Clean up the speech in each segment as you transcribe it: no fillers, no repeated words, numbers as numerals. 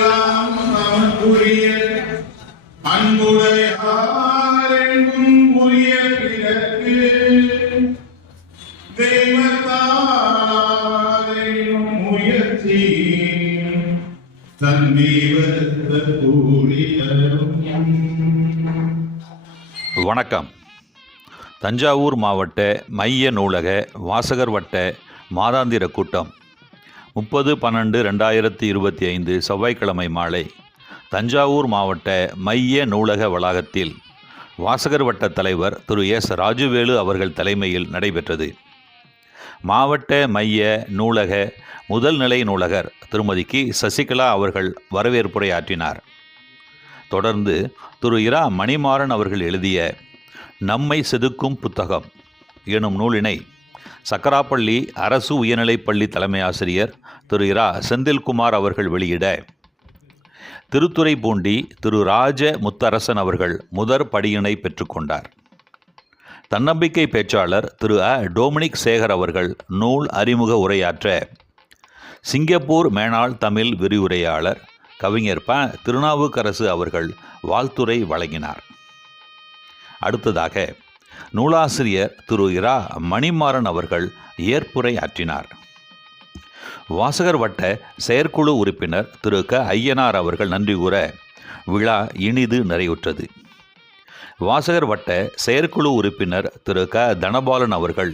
நமக்குரிய அன்புடையாரெங்கும் உரிய பிறகு தெய்வத்தாரையும் முயற்சி தன்மீவத்த கூலி தரும். வணக்கம். தஞ்சாவூர் மாவட்ட மைய நூலக வாசகர் வட்ட மாதாந்திர கூட்டம் 30/12/2025 செவ்வாய்க்கிழமை மாலை தஞ்சாவூர் மாவட்ட மைய நூலக வளாகத்தில் வாசகர் வட்ட தலைவர் திரு எஸ். ராஜுவேலு அவர்கள் தலைமையில் நடைபெற்றது. மாவட்ட மைய நூலக முதல் நிலை நூலகர் திருமதி கி. சசிகலா அவர்கள் வரவேற்புரை ஆற்றினார். தொடர்ந்து திரு இரா. மணிமாறன் அவர்கள் எழுதிய நம்மை செதுக்கும் புத்தகம் எனும் நூலினை சக்கராப்பள்ளி அரசு உயர்நிலைப்பள்ளி தலைமை ஆசிரியர் திரு இரா. செந்தில்குமார் அவர்கள் வெளியிட, திருத்துறைப்பூண்டி திரு ராஜ முத்தரசன் அவர்கள் முதற் படியினை பெற்றுக்கொண்டார். தன்னம்பிக்கை பேச்சாளர் திரு அ. டொமினிக் சேகர் அவர்கள் நூல் அறிமுக உரையாற்ற, சிங்கப்பூர் மேனாள் தமிழ் விரிவுரையாளர் கவிஞர் ப. திருநாவுக்கரசு அவர்கள் வாழ்த்துரை வழங்கினார். அடுத்ததாக நூலாசிரியர் திரு இரா. மணிமாறன் அவர்கள் ஏற்புரை ஆற்றினார். வாசகர் வட்ட செயற்குழு உறுப்பினர் திரு க. ஐயனார் அவர்கள் நன்றி கூற விழா இனிது நிறைவுற்றது. வாசகர் வட்ட செயற்குழு உறுப்பினர் திரு க. தனபாலன் அவர்கள்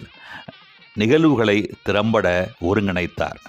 நிகழ்வுகளை திறம்பட ஒருங்கிணைத்தார்.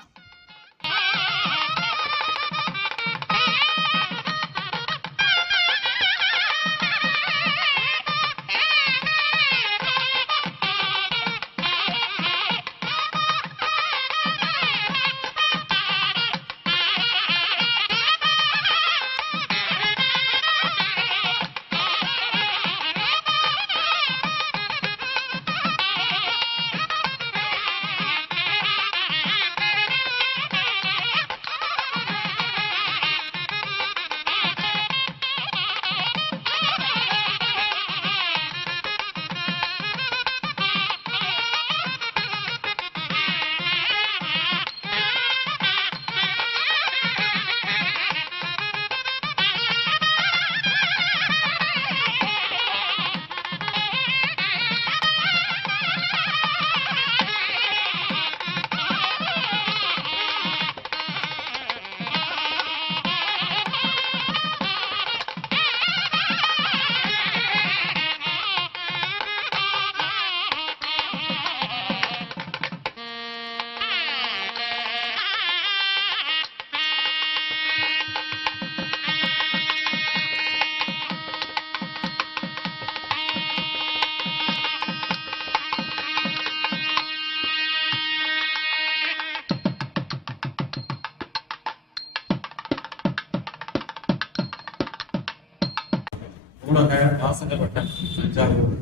நூலக வாசகர் வட்டம் தஞ்சாவூர்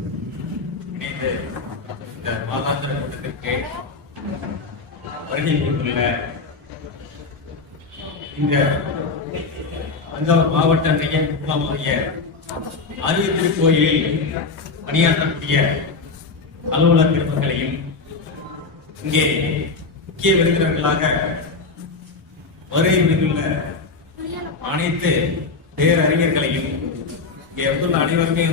இணைந்து இந்த மாதாந்திர கூட்டத்திற்கு வருகை கொண்டுள்ள இந்த தஞ்சாவூர் மாவட்ட மைய மூலமாகிய அரிய திருக்கோயிலில் பணியாற்றக்கூடிய அலுவலர் பெருமக்களையும், இங்கே முக்கிய விருந்தினர்களாக வருகை புரிந்துள்ள அனைத்து பேரறிஞர்களையும், இங்கே வந்துள்ள அனைவருமே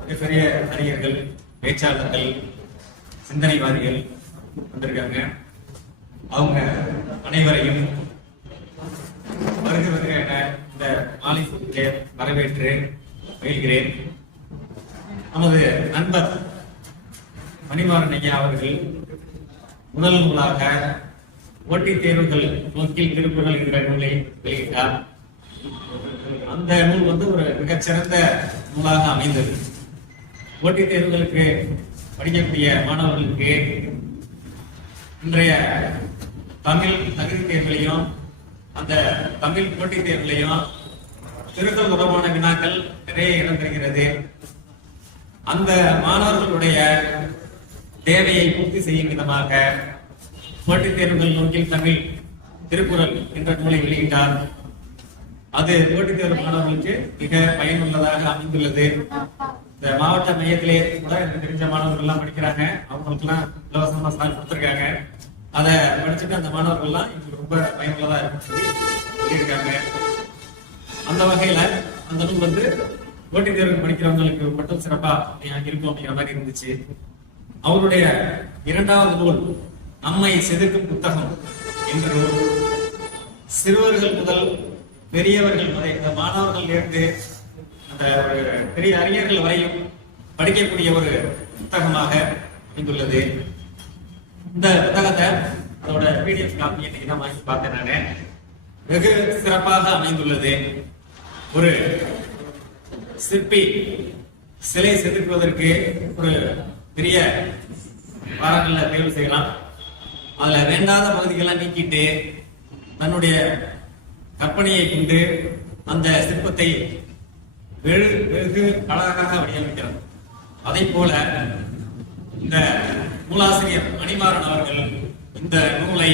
மிகப்பெரிய அறிஞர்கள், பேச்சாளர்கள், சிந்தனைவாதிகள் வந்திருக்காங்க. அவங்க அனைவரையும் வருக வருக என இந்த மாலை வரவேற்று மகிழ்கிறேன். நமது நண்பர் மணிமாறன் ஐயா அவர்கள் முதல் நூலாக போட்டித் தேர்வுகள் நோக்கில் திருக்குறள் என்ற நூலை வெளியிட்டார். அந்த நூல் ஒரு மிகச்சிறந்த நூலாக அமைந்தது. போட்டித் தேர்வுகளுக்கு படிக்கக்கூடிய மாணவர்களுக்கு இன்றைய தமிழ் தகுதி தேர்வுகளையும் அந்த தமிழ் போட்டித் தேர்வுகளையும் திருக்குறள் தொடர்பான வினாக்கள் நிறைய இடம்பெறுகிறது. அந்த மாணவர்களுடைய தேவையை பூர்த்தி செய்யும் விதமாக போட்டித் தேர்வுகள் நோக்கில் தமிழ் திருக்குறள் என்ற நூலை வெளியிட்டார். அது போட்டித் தேர்வு மாணவர்களுக்கு மிக பயனுள்ளதாக அமைந்துள்ளது. இந்த மாவட்ட மையத்திலே கூட எனக்கு தெரிஞ்ச மாணவர்கள் எல்லாம் படிக்கிறாங்க. அவங்களுக்கு எல்லாம் இலவசமா ஸ்டால் கொடுத்திருக்காங்க. அதை படிச்சுட்டு அந்த மாணவர்கள் எல்லாம் ரொம்ப பயனுள்ளதா இருக்குன்னு சொல்லியிருக்காங்க. அந்த வகையில அந்த நூல் வந்து போட்டித் தேர்வு படிக்கிறவங்களுக்கு மட்டும் சிறப்பா இருக்கும் அப்படிங்கிற மாதிரி இருந்துச்சு. அவருடைய இரண்டாவது நூல் நம்மை செதுக்கும் புத்தகம் என்ற நூல் சிறுவர்கள் முதல் பெரியவர்கள் வரை, இந்த மாணவர்கள் இருந்து அந்த பெரிய அறிஞர்கள் வரையும் படிக்கக்கூடிய ஒரு புத்தகமாக அமைந்துள்ளது. இந்த புத்தகத்தை அதோட பிடிஎஃப் காப்பி இன்னைக்கு தான் வாங்கி பார்த்தேன். நானு வெகு சிறப்பாக அமைந்துள்ளது. ஒரு சிற்பி சிலை செதுக்குவதற்கு ஒரு பெரிய வாரங்கள்ல தேர்வு செய்யலாம். அதுல வேண்டாத பகுதிகள்லாம் நீக்கிட்டு தன்னுடைய கற்பனையை கொண்டு அந்த சிற்பத்தை வெகு அழகாக வடிவமைக்கிறார். அதை போல இந்த நூலாசிரியர் மணிமாறன் அவர்கள் இந்த நூலை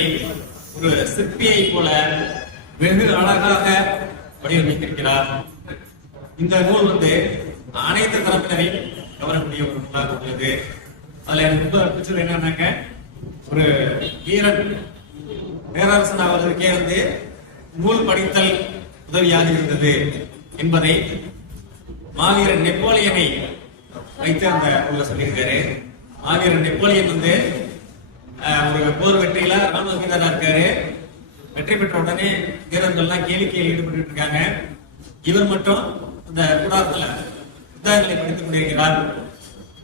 ஒரு சிற்பியை போல வெகு அழகாக வடிவமைத்திருக்கிறார். இந்த நூல் வந்து அனைத்து தரப்பினரையும் கவரக்கூடிய ஒரு நூலாக உள்ளது. அதுல எனக்கு ரொம்ப பிடிச்சது என்னன்னாக்க, ஒரு வீரன் பேரரசன் ஆவதற்கே வந்து நூல் படித்தல் உதவியாக இருந்தது என்பதை மாவீரன் நெப்போலியனை வைத்து அந்த நூலை சொல்லியிருக்காரு. மாவீரன் நெப்போலியன் வந்து ஒரு போர் வெற்றியில ராணுவ வீரரா இருக்காரு. வெற்றி பெற்ற உடனே வீரர்கள்லாம் கேளிக்கையில் ஈடுபட்டு இருக்காங்க. இவர் மட்டும் அந்த கூடாரத்துல புத்தகங்களை படித்துக் கொண்டிருக்கிறார்.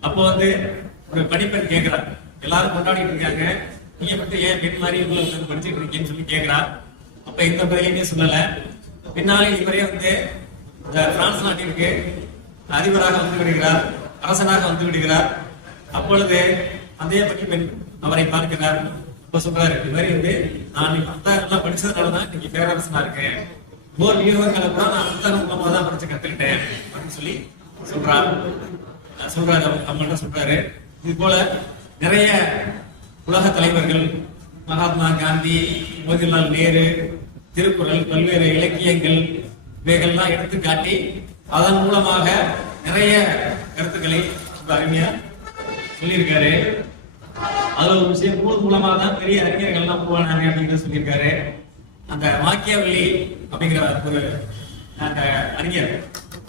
அப்போ வந்து ஒரு பணிப்பெண் கேட்கிறார், எல்லாரும் கொண்டாடிட்டு இருக்காங்க, நீங்க மட்டும் ஏன் பெண் மாதிரி உங்களை படிச்சுட்டு இருக்கீங்கன்னு சொல்லி கேட்கிறார். அப்ப எந்த பதிலையுமே சொல்லல. பின்னாலே இவரே வந்து இந்த பிரான்ஸ் நாட்டிற்கு அதிபராக வந்து விடுகிறார், அரசனாக வந்து விடுகிறார். அப்பொழுது அதே பணிப்பெண் அவரை பார்க்கிறார். இப்ப சொல்றாரு, இது மாதிரி வந்து நான் புத்தகங்கள்லாம் படிச்சதுனாலதான் இன்னைக்கு பேரரசனா இருக்கேன். போர் வீரர்களை கூட நான் புத்தகம் மூலமா தான் படிச்சு கத்துக்கிட்டேன் அப்படின்னு சொல்லி சொல்றாரு. நம்மள்ட்ட சொல்றாரு. இது போல நிறைய உலக தலைவர்கள், மகாத்மா காந்தி, மோதிலால் நேரு, திருக்குறள், பல்வேறு இலக்கியங்கள் இவைகள்லாம் எடுத்து காட்டி அதன் மூலமாக நிறைய கருத்துக்களை அருமையா சொல்லியிருக்காரு. அதுல ஒரு விஷயம், நூல் மூலமா தான் பெரிய அறிஞர்கள் எல்லாம் உருவானாங்க அப்படின்னு சொல்லியிருக்காரு. அந்த மாக்கியவெள்ளி அப்படிங்கிற ஒரு அந்த அறிஞர்,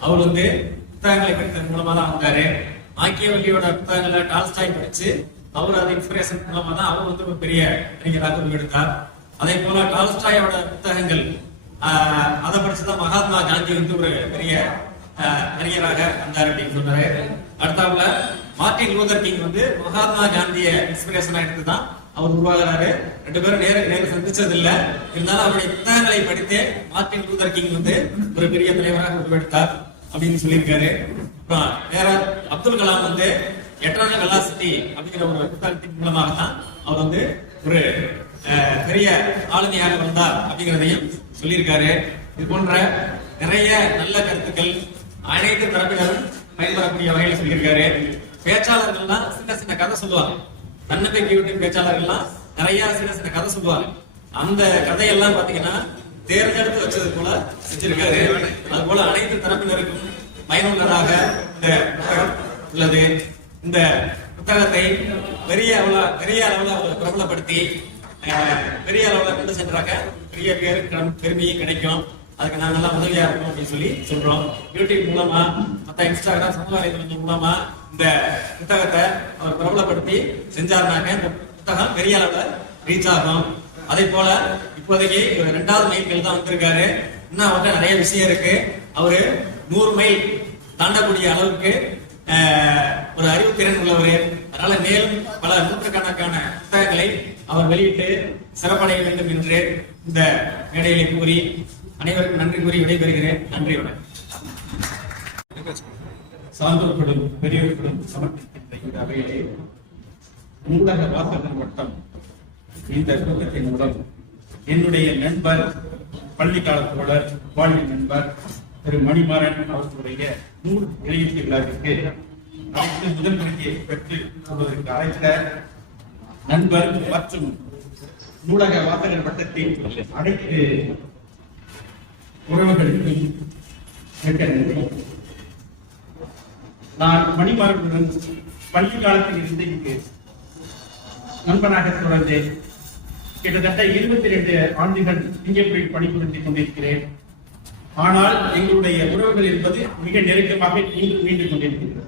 அவர் வந்து புத்தகங்களை படித்தது மூலமா தான் வந்தாரு. மாக்கியவெள்ளியோட புத்தகங்களை டால்ஸ்டாய் படிச்சு அவர் அது இன்ஸ்பிரேஷன் மூலமா தான் அவர் வந்து ஒரு பெரிய அறிஞராக உருவெடுத்தார். அதே போல டால்ஸ்டாயோட புத்தகங்கள் அதை படிச்சுதான் மகாத்மா காந்தி வந்து ஒரு பெரிய அறிஞராக வந்தார் அப்படின்னு சொன்னாரு. அடுத்தாப்புல மார்ட்டின் லூதர் கிங் வந்து மகாத்மா காந்திய இன்ஸ்பிரேஷனா எடுத்துதான் அவர் உருவாகிறாரு. ரெண்டு பேரும் நேரு சந்திச்சது இல்ல, இருந்தாலும் அவருடைய புத்தகங்களை படித்து மார்ட்டின் லூதர் கிங் வந்து ஒரு பெரிய தலைவராக உருவெடுத்தார் அப்படின்னு சொல்லியிருக்காரு. அப்புறம் வேற அப்துல் கலாம் வந்து எட்டர்னல் வெலாசிட்டி அப்படிங்கிற ஒரு புத்தகத்தின் மூலமாக தான் அவர் வந்து ஒரு பெரிய ஆளுமையாக வந்தார் அப்படிங்கிறதையும் சொல்லியிருக்காரு. இது போன்ற நிறைய நல்ல கருத்துக்கள் அனைத்து தரப்பினரும் பயன்பெறக்கூடிய வகையில் சொல்லியிருக்காரு. பேச்சாளர்கள்லாம் சின்ன சின்ன கதை சொல்லுவாங்க. தன்னம்பிக்கையூட்டி பேச்சாளர்கள்லாம் நிறைய சின்ன சின்ன கதை சொல்லுவாங்க. அந்த கதையெல்லாம் பாத்தீங்கன்னா தேர்ந்தெடுத்து வச்சது போல செஞ்சிருக்காரு. அது போல அனைத்து தரப்பினருக்கும் பயனுள்ளதாக இந்த புத்தகம் உள்ளது. இந்த புத்தகத்தை பெரிய அளவுல பிரபலப்படுத்தி பெரிய அளவுல கொண்டு சென்றாக்க பெரிய பெருமையும் கிடைக்கும். அதுக்கு நாங்கெல்லாம் உதவியா இருக்கும் அப்படின்னு சொல்லி சொல்றோம். யூடியூப் மூலமா, மற்ற இன்ஸ்டாகிராம் சமூக வலைதளங்கள் மூலமா இந்த புத்தகத்தை அவர் பிரபலப்படுத்தி செஞ்சாருனாக்க இந்த புத்தகம் பெரிய அளவுல ரீச் ஆகும். அதே போல இப்போதைக்கு 2வது மைல்கள் தான் வந்திருக்காரு. இன்னும் அவர்கிட்ட நிறைய விஷயம் இருக்கு. அவரு 100 மைல் தாண்டக்கூடிய அளவுக்கு ஒரு அறிவுத்திறன் உள்ளவர். அதனால மேலும் பல நூற்றுக்கணக்கான புத்தகங்களை அவர் வெளியிட்டு சிறப்படைய வேண்டும் என்று இந்த மேடையை கூறி அனைவருக்கும் நன்றி கூறி விடைபெறுகிறேன். நன்றி, வணக்கம். சான்றோர்களும் பெரியவர்களும் சமர்ப்பிக்கின்ற இந்த அவையிலே நூலக வாசகர் வட்டம் இந்த கூட்டத்தின் மூலம் என்னுடைய நண்பர், பள்ளி காலத்தோழர், வாழ்க்கை நண்பர் திரு மணிமாறன் அவர்களுடைய நூல் வெளியீட்டு விழாவிற்கு அனைத்து முதல் பகுதியை பெற்று கொள்வதற்கு அழைத்த நண்பர் மற்றும் நூலக வாசகர் வட்டத்தின் அனைத்து உறவுகளுக்கும் மிக்க நன்றி. நான் மணிமாறனுடன் பள்ளி காலத்தில் இருந்து இங்கு நண்பனாக தொடர்ந்தேன். கிட்டத்தட்ட 22 ஆண்டுகள் இங்கே போய் பணிபுரிந்து கொண்டிருக்கிறேன். ஆனால் எங்களுடைய உறவுகள் என்பது மிக நெருக்கமாக இன்று மீண்டு கொண்டிருக்கின்றது.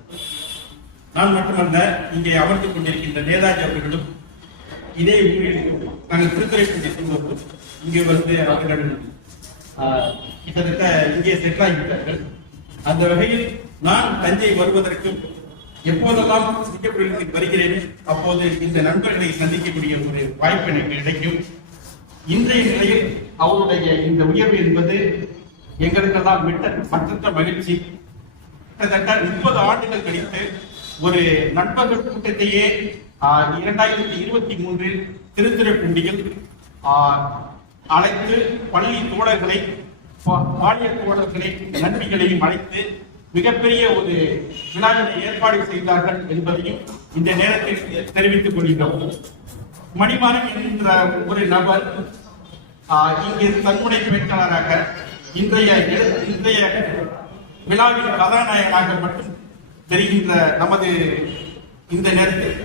நான் மட்டுமல்ல, இங்கே அமர்ந்து கொண்டிருக்கின்ற நேதாஜி அவர்களும் இதே ஊரில் நாங்கள் திருத்துறைப்பூண்டி செல்வோம். இங்கே வந்து அவர்கள் கிட்டத்தட்ட இங்கே செட்டில் ஆகிவிட்டார்கள். அந்த வகையில் நான் தஞ்சை வருவதற்கும் எப்போதெல்லாம் சிங்கப்பூரில் வருகிறேன் அப்போது இந்த நண்பர்களை சந்திக்கக்கூடிய ஒரு வாய்ப்பு எனக்கு கிடைக்கும். இன்றைய நிலையில் அவருடைய இந்த உயர்வு என்பது எங்களுக்கெல்லாம் மற்ற மகிழ்ச்சி. கிட்டத்தட்ட 30 ஆண்டுகள் கழித்து ஒரு நண்பர்கள் கூட்டத்தையே 2023 திருத்துறைப்பூண்டியில் அழைத்து பள்ளி தோழர்களை, பாலிய தோழர்களை, நன்றிகளையும் அழைத்து மிகப்பெரிய ஒரு விழாவினை ஏற்பாடு செய்தார்கள் என்பதையும் இந்த நேரத்தில் தெரிவித்துக் கொள்கிறோம். மணிமாறன் என்கின்ற ஒரு நபர் இங்கே தன்முனை பேச்சாளராக இன்றைய விழாவின் கதாநாயகனாக மட்டும் தெரிகின்ற நமது இந்த நேரத்தில்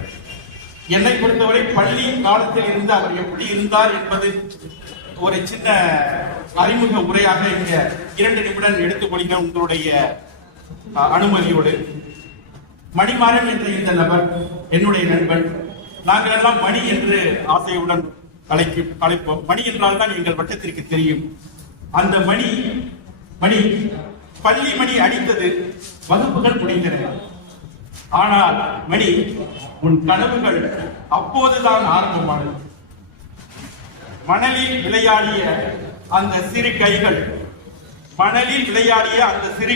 என்னை பொறுத்தவரை பள்ளி காலத்தில் இருந்து அவர் எப்படி இருந்தார் என்பது ஒரு சின்ன அறிமுக உரையாக இங்க 2 நிமிடம் எடுத்துக்கொள்கிற உங்களுடைய அனுமதியோடு. மணிமாறன் என்ற இந்த நபர் என்னுடைய நண்பன். நாங்கள் எல்லாம் மணி என்று ஆசையுடன் அழைப்போம். மணி என்றால் தான் எங்கள் வட்டத்திற்கு தெரியும். அந்த மணி பள்ளி மணி அடித்தது, வகுப்புகள் முடிந்தன. ஆனால் மணி, உன் கனவுகள் அப்போதுதான் ஆரம்பமானது. மணலில் விளையாடிய அந்த சிறு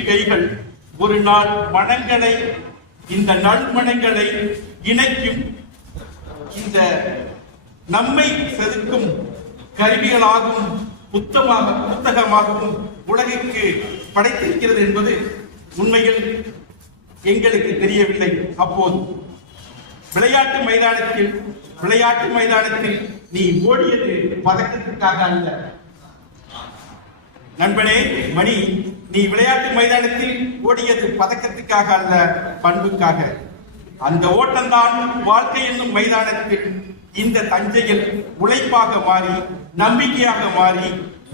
கைகள் ஒரு நாள் மனங்களை, இந்த நல்மனங்களை இணைக்கும், இந்த நம்மை செதுக்கும் கருவிகளாகவும் புத்தகமாகவும் உலகிற்கு படைத்திருக்கிறது என்பது உண்மையில் எங்களுக்கு தெரியவில்லை. அப்போது விளையாட்டு மைதானத்தில் நீ ஓடியது பதக்கத்திற்காக அல்ல நண்பனே மணி, நீ விளையாட்டு மைதானத்தில் ஓடியது பதக்கத்துக்காக அல்ல, பண்புக்காக. அந்த ஓட்டம்தான் வாழ்க்கை என்னும் மைதானத்தில் இந்த தஞ்சையில் உழைப்பாக மாறி, நம்பிக்கையாக மாறி,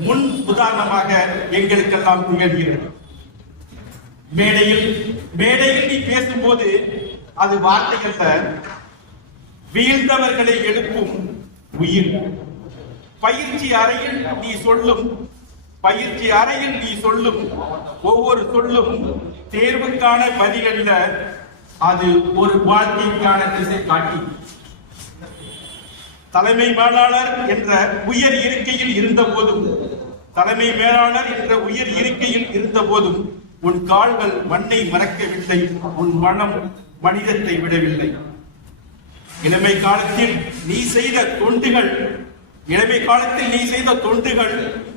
முன் உதாரணமாக எங்களுக்கெல்லாம் திகழ்கிறது. மேடையில் நீ பேசும்போது அது வார்த்தைகள்ல, வீழ்ந்தவர்களை எழுப்பும் உயிர். பயிற்சி அறையில் நீ சொல்லும் ஒவ்வொரு சொல்லும் தேர்வுக்கான பதில் அல்ல, அது ஒரு வாழ்க்கைக்கான திசை காட்டி. தலைமை மேலாளர் என்ற உயர் இருக்கையில் இருந்த போதும் உன் கால்கள் மண்ணை மறக்கவில்லை, உன் மனம் மனிதத்தை விடவில்லை. இளமை காலத்தில் நீ செய்த தொண்டுகள்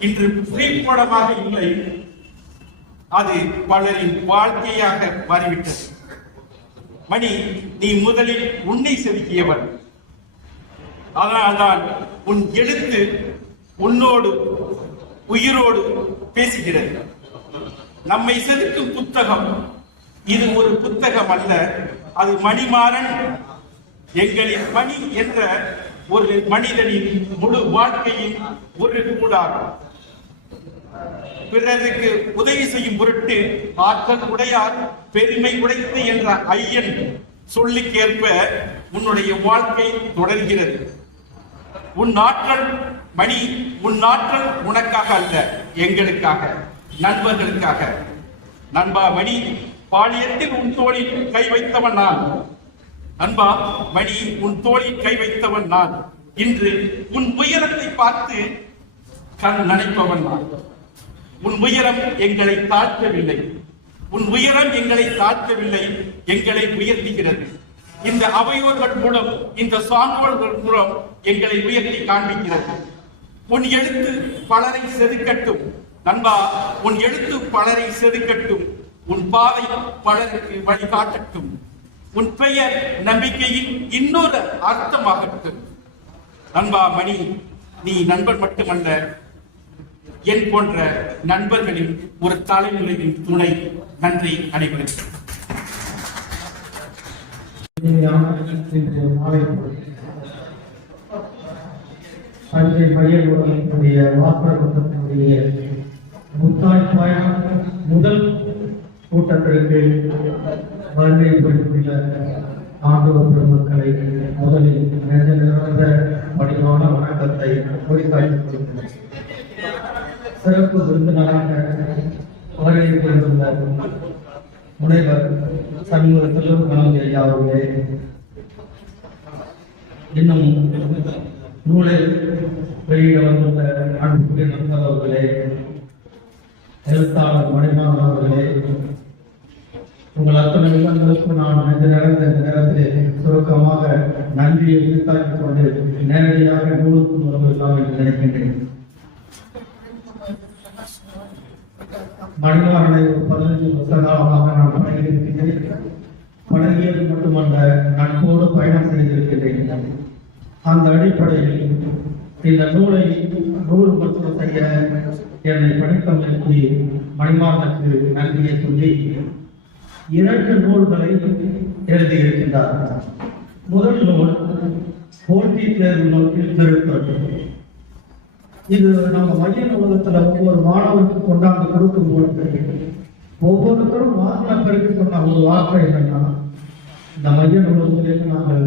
இன்று புகைப்படமாக இல்லை, அது பலரின் வாழ்க்கையாக மாறிவிட்டது. மணி, நீ முதலில் உன்னை செதுக்கியவன். அதனால்தான் உன் எழுத்து உன்னோடு உயிரோடு பேசுகிறது. நம்மை செதுக்கும் புத்தகம் இது ஒரு புத்தகம் அல்ல, அது மணிமாறன், எங்களின் மணி என்ற ஒரு மனிதனின் முழு வாழ்க்கையின் ஒரு கூடாகும். பிறருக்கு உதவி செய்யும் பொருட்டு ஆற்றல் உடையார் பெருமை உடைத்து என்ற ஐயன் சொல்லுக்கேற்ப உன்னுடைய வாழ்க்கை தொடர்கிறது. உன் ஆற்றல் மணி, உன் ஆற்றல் உனக்காக அல்ல, எங்களுக்காக, நண்பர்களுக்காக. நண்பா மணி, பாலியத்தில் உன் தோளில் கை வைத்தவன் நான். நண்பா மணி, உன் தோளில் கை வைத்தவன் நான். இன்று உன் உயரத்தை பார்த்து கண் நனைப்பவன் நான். உன் உயரம் எங்களை தாழ்த்தவில்லை, எங்களை உயர்த்துகிறது. இந்த அவையோர்கள் மூலம், இந்த சான்றோர்கள் மூலம் எங்களை உயர்த்தி காண்பிக்கிறது. உன் எழுத்து பலரை செதுக்கட்டும் நண்பா, உன் எழுத்து பலரை செதுக்கட்டும், உன் பாதை பலருக்கு வழிகாட்டட்டும், உன் பெயர் நம்பிக்கையின் இன்னொரு அர்த்தமாகட்டும். நண்பா மணி, நீ நண்பன் மட்டுமல்ல, என் போன்ற நண்பர்களின் ஒரு தலைமுறையின் துணை. நன்றி அனைவருக்கும். தஞ்சை மைய நூலகத்தினுடைய வாசகத்தினுடைய முத்தாய்ப்பாய் கூட்டத்திற்கு வருகை புரிந்துள்ள ஆண்டவர் பெருமக்களை முதலில் நெஞ்ச நிறைந்த பணிவான வணக்கத்தை குறிக்காட்டிக் கொள்கிறேன். சிறப்பு விருந்தினராக வருகை புரிந்துள்ள முனைவர் சண்முக செல்வகுணம் ஐயா அவர்களே, இன்னும் நூலை வெளியிட வந்துள்ள அன்புக்குரிய நண்பர் அவர்களே, எழுத்தாளர் மணிமாறன் அவர்களே, உங்கள் அத்தனை இல்லங்களுக்கு நான் நெஞ்ச நிறைந்த இந்த நேரத்தில் சுருக்கமாக நன்றியை உரித்தாக்கிக் கொண்டு நேரடியாக நூலுக்கு வருவதெல்லாம் என்று நினைக்கின்றேன். மணிமாறனை ஒரு 15 வருஷ காலமாக நான் பழகியிருக்கிறேன். பழகியது மட்டுமல்ல, நட்போடு பயணம் செய்திருக்கிறேன். அந்த அடிப்படையில் இந்த நூல் மற்றும் செய்ய என்னை படித்தமைக்கு மணிமாறனுக்கு நன்றியை சொல்லி 2 நூல்களை எழுதியிருக்கின்றார். முதல் நூல் போட்டி தேர்வு நோக்கில் திருக்குறள். இது நம்ம மைய நூலகத்துல ஒவ்வொரு மாணவருக்கு கொண்டாந்து கொடுக்கும் பொழுது ஒவ்வொருத்தரும் வாங்கின பிறகு சொன்ன ஒரு வார்த்தை என்னன்னா, இந்த மைய நூலகத்திலிருந்து நாங்கள்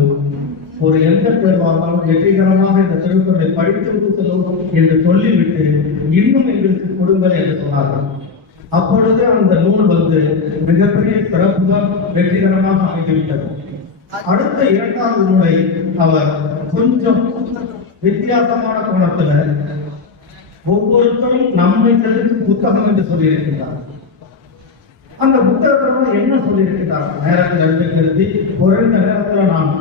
ஒரு எந்த தேர்வானாலும் வெற்றிகரமாக இந்த திருக்குறளை படித்துவிட்டு செல்வோம் என்று சொல்லிவிட்டு இன்னும் எங்களுக்கு கொடுங்கள் என்று சொன்னார்கள். அப்பொழுது அந்த நூல் மிகப்பெரிய சிறப்புகள் வெற்றிகரமாக அமைந்துவிட்டது. அடுத்த 2வது நூலை அவர் கொஞ்சம் வித்தியாசமான கோணத்துல ஒவ்வொருத்தரும் நம்மை செலுத்தும் புத்தகம் என்று சொல்லியிருக்கிறார். அந்த புத்தகத்தில் என்ன சொல்லியிருக்கிறார் நேரத்தில் எடுத்துக்கிறது குறைந்த நேரத்தில் நான்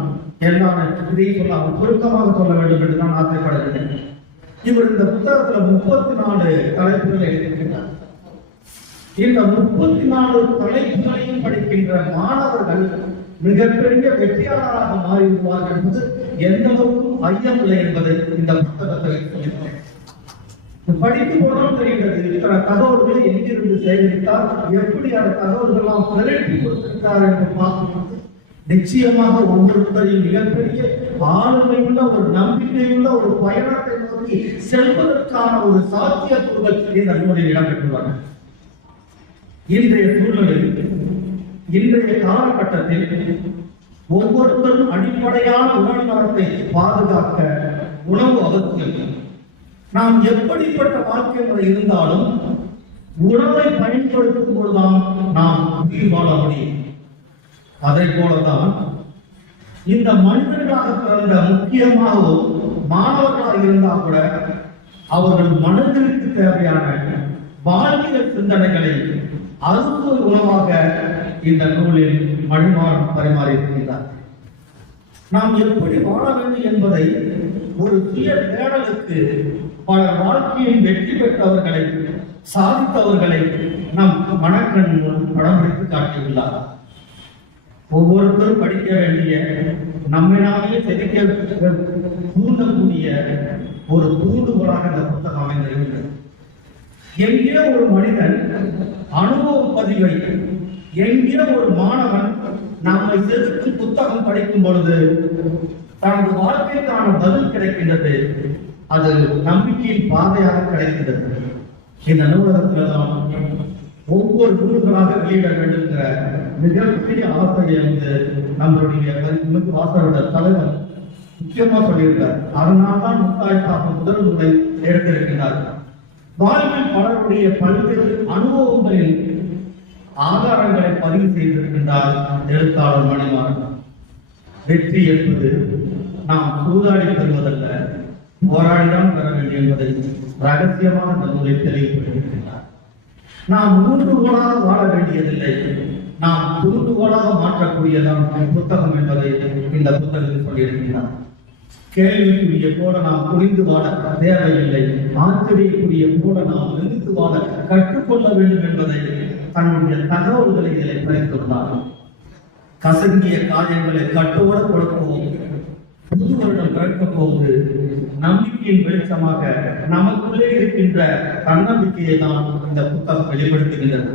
எல்லாமே இதையும் சொல்லாமல் சுருக்கமாக சொல்ல வேண்டும் என்று நான் ஆசைப்படுகிறேன். இவர் இந்த புத்தகத்துல 34 தலைப்புகளை எழுதியிருக்கிறார். இந்த 34 தலைப்புகளையும் படிக்கின்ற மாணவர்கள் மிகப்பெரிய வெற்றியாளராக மாறிவிடுவார்கள் என்பது எந்த அளவுக்கும் ஐயமில்லை என்பதை இந்த புத்தகத்தை படிக்கும் போதும் தெரிகிறது. இத்தனை தகவல்களை எங்கிருந்து சேகரித்தார், எப்படி அந்த தகவல்கள்லாம் திரட்டி கொடுத்திருக்கிறார் என்று பார்க்கும்போது நிச்சயமாக ஒவ்வொருத்தரையும் மிகப்பெரிய ஆளுமையுள்ள ஒரு நம்பிக்கையுள்ள ஒரு பயணத்தை நோக்கி செல்வதற்கான ஒரு சாத்தியக்கூறுகள் இந்த நூலில் இடம்பெற்றுள்ளன. இன்றைய சூழ்நிலையில் இன்றைய காலகட்டத்தில் ஒவ்வொருத்தரும் அடிப்படையான உணவு நலத்தை பாதுகாக்க உணவு அவசியம். நாம் எப்படிப்பட்ட வாழ்க்கை முறை இருந்தாலும் உணவை பயன்படுத்தும் பொழுதுதான் நாம் உயிர் வாழ முடியும். அதே போலதான் இந்த மனிதர்களாக பிறந்த முக்கியமாக மாணவர்களாக இருந்தால் கூட அவர்கள் மனதிற்கு தேவையான வாழ்வியல் சிந்தனைகளை அறுப்பு உணவாக இந்த நூலில் மணிமாறன் பரிமாறியிருக்கிறார். நாம் எப்படி வாழ வேண்டும் என்பதை ஒரு சுய தேடலுக்கு பல வாழ்க்கையில் வெற்றி பெற்றவர்களை சாதித்தவர்களை நம் மனக்கண் படம் பிடித்து காட்டியுள்ளார். ஒவ்வொருத்தரும் படிக்க வேண்டிய நம்மை நாமே செதுக்க தூண்டக்கூடிய ஒரு தூண்டுகோலாக இந்த புத்தகம் அமைந்திருக்கிறது. என்கிற ஒரு மனிதன் அனுபவ பதிவை என்கிற ஒரு மாணவன் நம்மை செதுக்கும் புத்தகம் படிக்கும் பொழுது தனது வாழ்க்கைக்கான பதில் கிடைக்கின்றது. அது நம்பிக்கையின் பாதையாக கிடைக்கின்றது. இந்த நூலகத்தில் தான் ஒவ்வொரு நூல்களாக வெளியிட வேண்டும் என்ற மிகப்பெரிய ஆசையை நம்மளுடைய வாசகரோட தலைவர் முக்கியமா சொல்லியிருக்கார். அதனால்தான் முத்தாய்ப்பாக முதல் நூலை எடுத்திருக்கிறார். வாழ்வில் பலருடைய பல்வேறு அனுபவங்களில் ஆதாரங்களை பதிவு செய்திருக்கின்றார் எழுத்தாளர் மணிமாறன். வெற்றி என்பது நாம் சூதாடி பெறுவதல்ல, போராடிதான் பெற வேண்டும் என்பதை ரகசியமாக இந்த நூலை தெளிவுபடுத்தியிருக்கிறார். நாம் ஊன்றுகோலாக வாழ வேண்டியதில்லை, நாம் தூண்டுகோலாக மாற்றக்கூடியதான் புத்தகம் என்பதை இந்த புத்தகத்தில் சொல்லியிருக்கிறார். கேள்விக்குரிய போல நாம் புரிந்து வாழ தேவையில்லை, ஆச்சரியக்குரிய போல நாம் நினைத்து வாழ கற்றுக்கொள்ள வேண்டும் என்பதை தன்னுடைய தகவல்களை இதில் பறித்துள்ளார். கசங்கிய காரியங்களை கட்டோட கொடுக்கவும் புது வருடம் பிறக்கப் போவது நம்பிக்கையின் வெளிச்சமாக நமக்குள்ளே இருக்கின்ற தன்னம்பிக்கையை தான் இந்த புத்தகம் வெளிப்படுத்துகின்றது.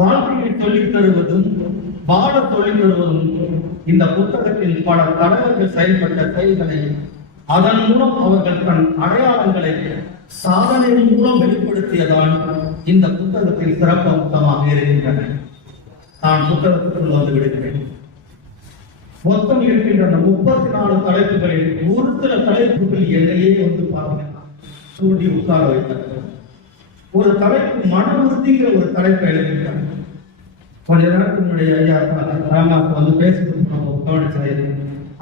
வாழ்க்கையை சொல்லித் தருவதும் வாழ தொழில் தருவதும் இந்த புத்தகத்தில் பல தலைவர்கள் செயல்பட்ட செயல்களை அதன் மூலம் அவர்கள் தன் அடையாளங்களை சாதனையின் மூலம் வெளிப்படுத்தியதால் இந்த புத்தகத்தில் சிறப்பு அம்சமாக இருக்கின்றன. நான் புத்தகத்துக்குள் வந்து விடுகிறேன். மொத்தம் இருக்கின்ற அந்த 34 தலைப்புகளில் ஒரு சில தலைப்புகள் என்னையே வந்து பார்த்தீங்கன்னா தூண்டி உட்கார வைத்தார்கள். ஒரு தலைப்பு மன உறுதிங்கிற ஒரு தலைப்பை எழுதியிருக்காங்க. கொஞ்ச நேரத்தினுடைய ஐயா ராமாக்கு வந்து பேசிட்டு நம்ம கவனிச்சது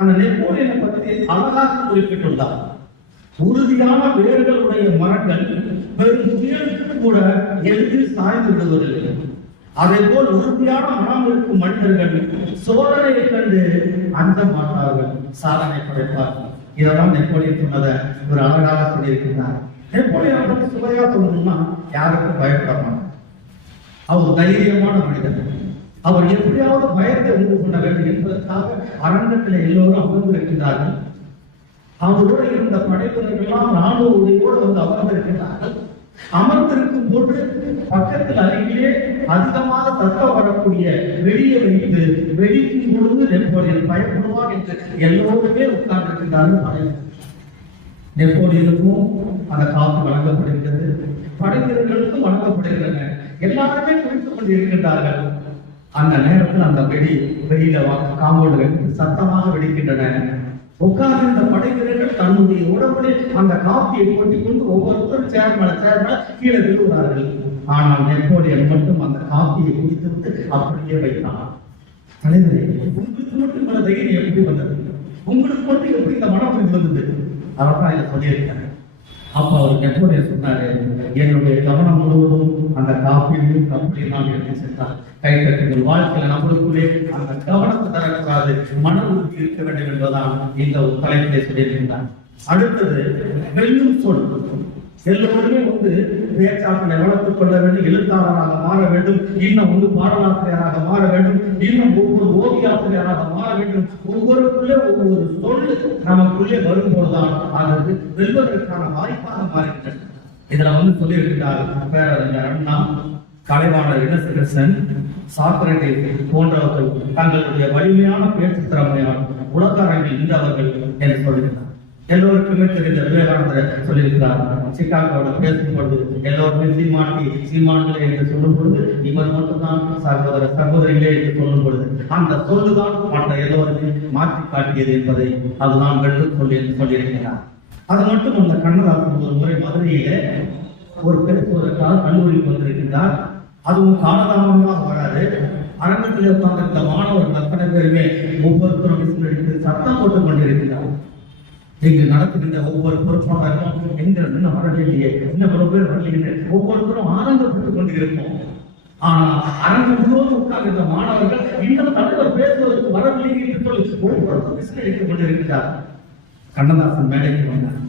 அந்த நெப்போலியனை பற்றி அழகாக குறிப்பிட்டுள்ளார். உறுதியான வேர்களுடைய மரங்கள் வெறும் புயலுக்கு கூட எளிதில் சாய்ந்து விடுவதில்லை. அதே போல் உறுதியான மனம் இருக்கும் மனிதர்கள் சோதனையை கண்டு அஞ்ச மாட்டார்கள், சாதனை படைப்பார்கள். இதெல்லாம் நெப்போலியன் சொன்னதை ஒரு அழகாக சொல்லியிருக்கிறார். நெப்போலியனை பற்றி சுவையா சொல்லணும்னா யாருக்கும் பயப்பட மாட்டார். அவர் தைரியமான மனிதர். அவர் எப்படியாவது பயத்தை உண்டு கொள்ள வேண்டும் என்பதற்காக அரங்கத்தில் எல்லோரும் அமர்ந்திருக்கிறார்கள். அவரோடு இருந்த படைப்பினர்களெல்லாம் ராணுவ உடையோடு வந்து அமர்ந்திருக்கிறார்கள். அமர்ந்திருக்கும் போது பக்கத்தில் அருகிலே அதிகமாக சத்தம் வரக்கூடிய வெடியை வைத்து வெடிக்கும் பொழுது நெப்போலியன் பயப்படுவார் என்று எல்லோருமே உட்கார்ந்திருக்கிறார்கள். படையினர் நெப்போலியனுக்கும் அந்த காப்பு வழங்கப்படுகிறது, படைவீரர்களுக்கும் வழங்கப்படுகின்றன. எல்லாருமே குடித்துக் கொண்டிருக்கின்றார்கள். அந்த நேரத்தில் அந்த வெளியில காம்பவுண்டுகள் சத்தமாக வெடிக்கின்றன. உட்கார்ந்த படைவீரர்கள் தன்னுடைய உடம்பில் அந்த காப்பியை கொட்டிக் கொண்டு ஒவ்வொருத்தரும் சேர் மேல கீழே விழுகிறார்கள். ஆனால் நெப்போலியன் மட்டும் அந்த காப்பியை குடித்துவிட்டு அப்படியே வைத்தார். தலைவரே, உங்களுக்கு மட்டும் இந்த தைரியம் எப்படி வந்தது? உங்களுக்கு மட்டும் எப்படி இந்த மனம் வந்தது? அவர்தான் இதை சொல்லியிருக்காங்க. அப்ப அவர் நெப்போலியன் சொன்னாரு, என்னுடைய கவனம் முழுவதும் அந்த காப்பியும் கப்பலையும் நான் எடுத்து சென்றார். கைத்தட்டுங்கள். வாழ்க்கையில நம்மளுக்குள்ளே அந்த கவனத்தை தரக்கூடாது, மன உறுதி இருக்க வேண்டும் என்பதுதான் இந்த ஒரு தலைப்பிலே சொல்லியிருக்கின்றார். அடுத்தது வெல்லும் சொல். எல்லோருமே வந்து பேச்சாற்றலை வளர்த்துக் கொள்ள வேண்டும், எழுத்தாளராக மாற வேண்டும், இன்னும் பாடலாசிரியராக மாற வேண்டும், இன்னும் ஒவ்வொரு ஓவியாசிரியராக மாற வேண்டும். ஒவ்வொருக்குள்ளே ஒவ்வொரு சொல் நமக்குள்ளே வரும்போதுதான் அது வெல்வதற்கான வாய்ப்பாக மாறுகின்றன. இதுல வந்து சொல்லியிருக்கிறார் பேரறிஞர் அண்ணா, கலைவாணர் இளசகிருஷ்ணன், சாக்ரட்டிஸ் போன்றவர்கள் தங்களுடைய வலிமையான பேச்சு திறமையால் உலக அரங்கில் நின்றவர்கள் என்று சொல்லுகிறார். எல்லோருக்குமே தெரிந்த விவேகானந்தர் சொல்லியிருக்கிறார், சிக்காகோவில் பேசும்பொழுது எல்லோருமே சீமான்களே என்று சொல்லும் பொழுது இவர் மட்டும்தான் சகோதரிகளே என்று சொல்லும் பொழுது அந்த சொல்லுதான் மற்ற எல்லோருமே மாற்றி காட்டியது என்பதை அதுதான் வென்று சொல்லி என்று சொல்லியிருக்கிறார். அது மட்டும் அந்த கண்ணதாசன் ஒரு முறை மதுரையிலே ஒரு பேசுவதற்காக கல்லூரிக்கு வந்திருக்கிறார். அதுவும் காலதாமதமாக வராது. அரங்கத்தில் உட்கார்ந்திருந்த மாணவர்கள் அத்தனை பேருமே ஒவ்வொருத்தரும் விசில் அடித்து சத்தம் போட்டுக் கொண்டிருக்கிறார். இங்கு நடத்துகின்ற ஒவ்வொரு பொறுப்பாளர்களும் எங்கிருந்து வரவில்லையே, இன்னும் ஒரு பேர் வரலையே, ஒவ்வொருத்தரும் ஆனந்தப்பட்டுக் கொண்டிருப்போம். ஆனால் அரங்கம் முழுவதும் உட்கார்ந்த மாணவர்கள் இன்னும் தலைவர் பேசுவதற்கு வரவில்லை என்று சொல்லி ஒவ்வொருத்தரும் விசில் அடித்துக் கொண்டிருக்கிறார். கண்ணதாசன் மேடைக்கு வந்தார்.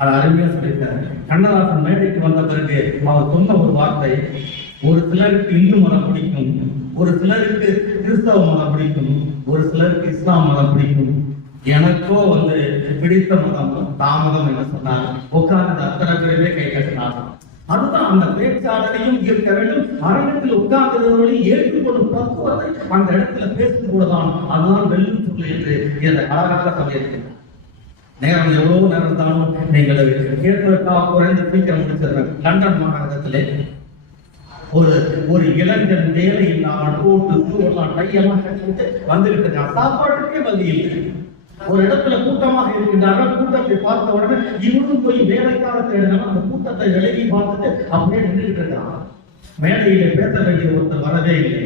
அது அருமையா சொல்லியிருக்காரு. கண்ணதாசன் மேடைக்கு வந்த பிறகு அவர் சொன்ன ஒரு வார்த்தை, ஒரு சிலருக்கு இந்து மதம் பிடிக்கும், ஒரு சிலருக்கு கிறிஸ்தவ மதம் பிடிக்கும், ஒரு சிலருக்கு இஸ்லாம் மதம் பிடிக்கும், எனக்கோ வந்து பிடித்த மதம் தாமதம் என்று சொன்னார். உட்கார்ந்து அத்தனை பேருமே கை கட்டினார். அதுதான் அந்த பேச்சாளரையும் இருக்க வேண்டும், அரங்கத்தில் உட்கார்ந்தவர்களையும் ஏற்றுக்கொள்ளும் பக்குவத்தை அந்த இடத்துல பேசும்போதுதான் அதுதான் வெல்லும் சொல்லு என்று இந்த அழகாக சொல்லியிருக்கிறார். நேரம் எவ்வளவு நேரம் தானும் நீங்கள் கேட்பதற்காக குறைந்த சீக்கிரம் முடிச்சிருக்க. லண்டன் மாநகரத்திலே ஒரு இளைஞன் வேலை இல்லாமல் போட்டு சூழலாம் கையெல்லாம் கட்டிவிட்டு வந்திருக்கிறார். சாப்பாட்டுக்கே வழி இல்லை. ஒரு இடத்துல கூட்டமாக இருக்கின்றார்கள். கூட்டத்தை பார்த்த உடனே இவனும் போய் வேலைக்காக தேடினாலும் அந்த கூட்டத்தை விலகி பார்த்துட்டு அப்படியே நின்றுட்டு இருக்கிறான். மேடையிலே பேச வேண்டிய ஒருத்தர் வரவே இல்லை.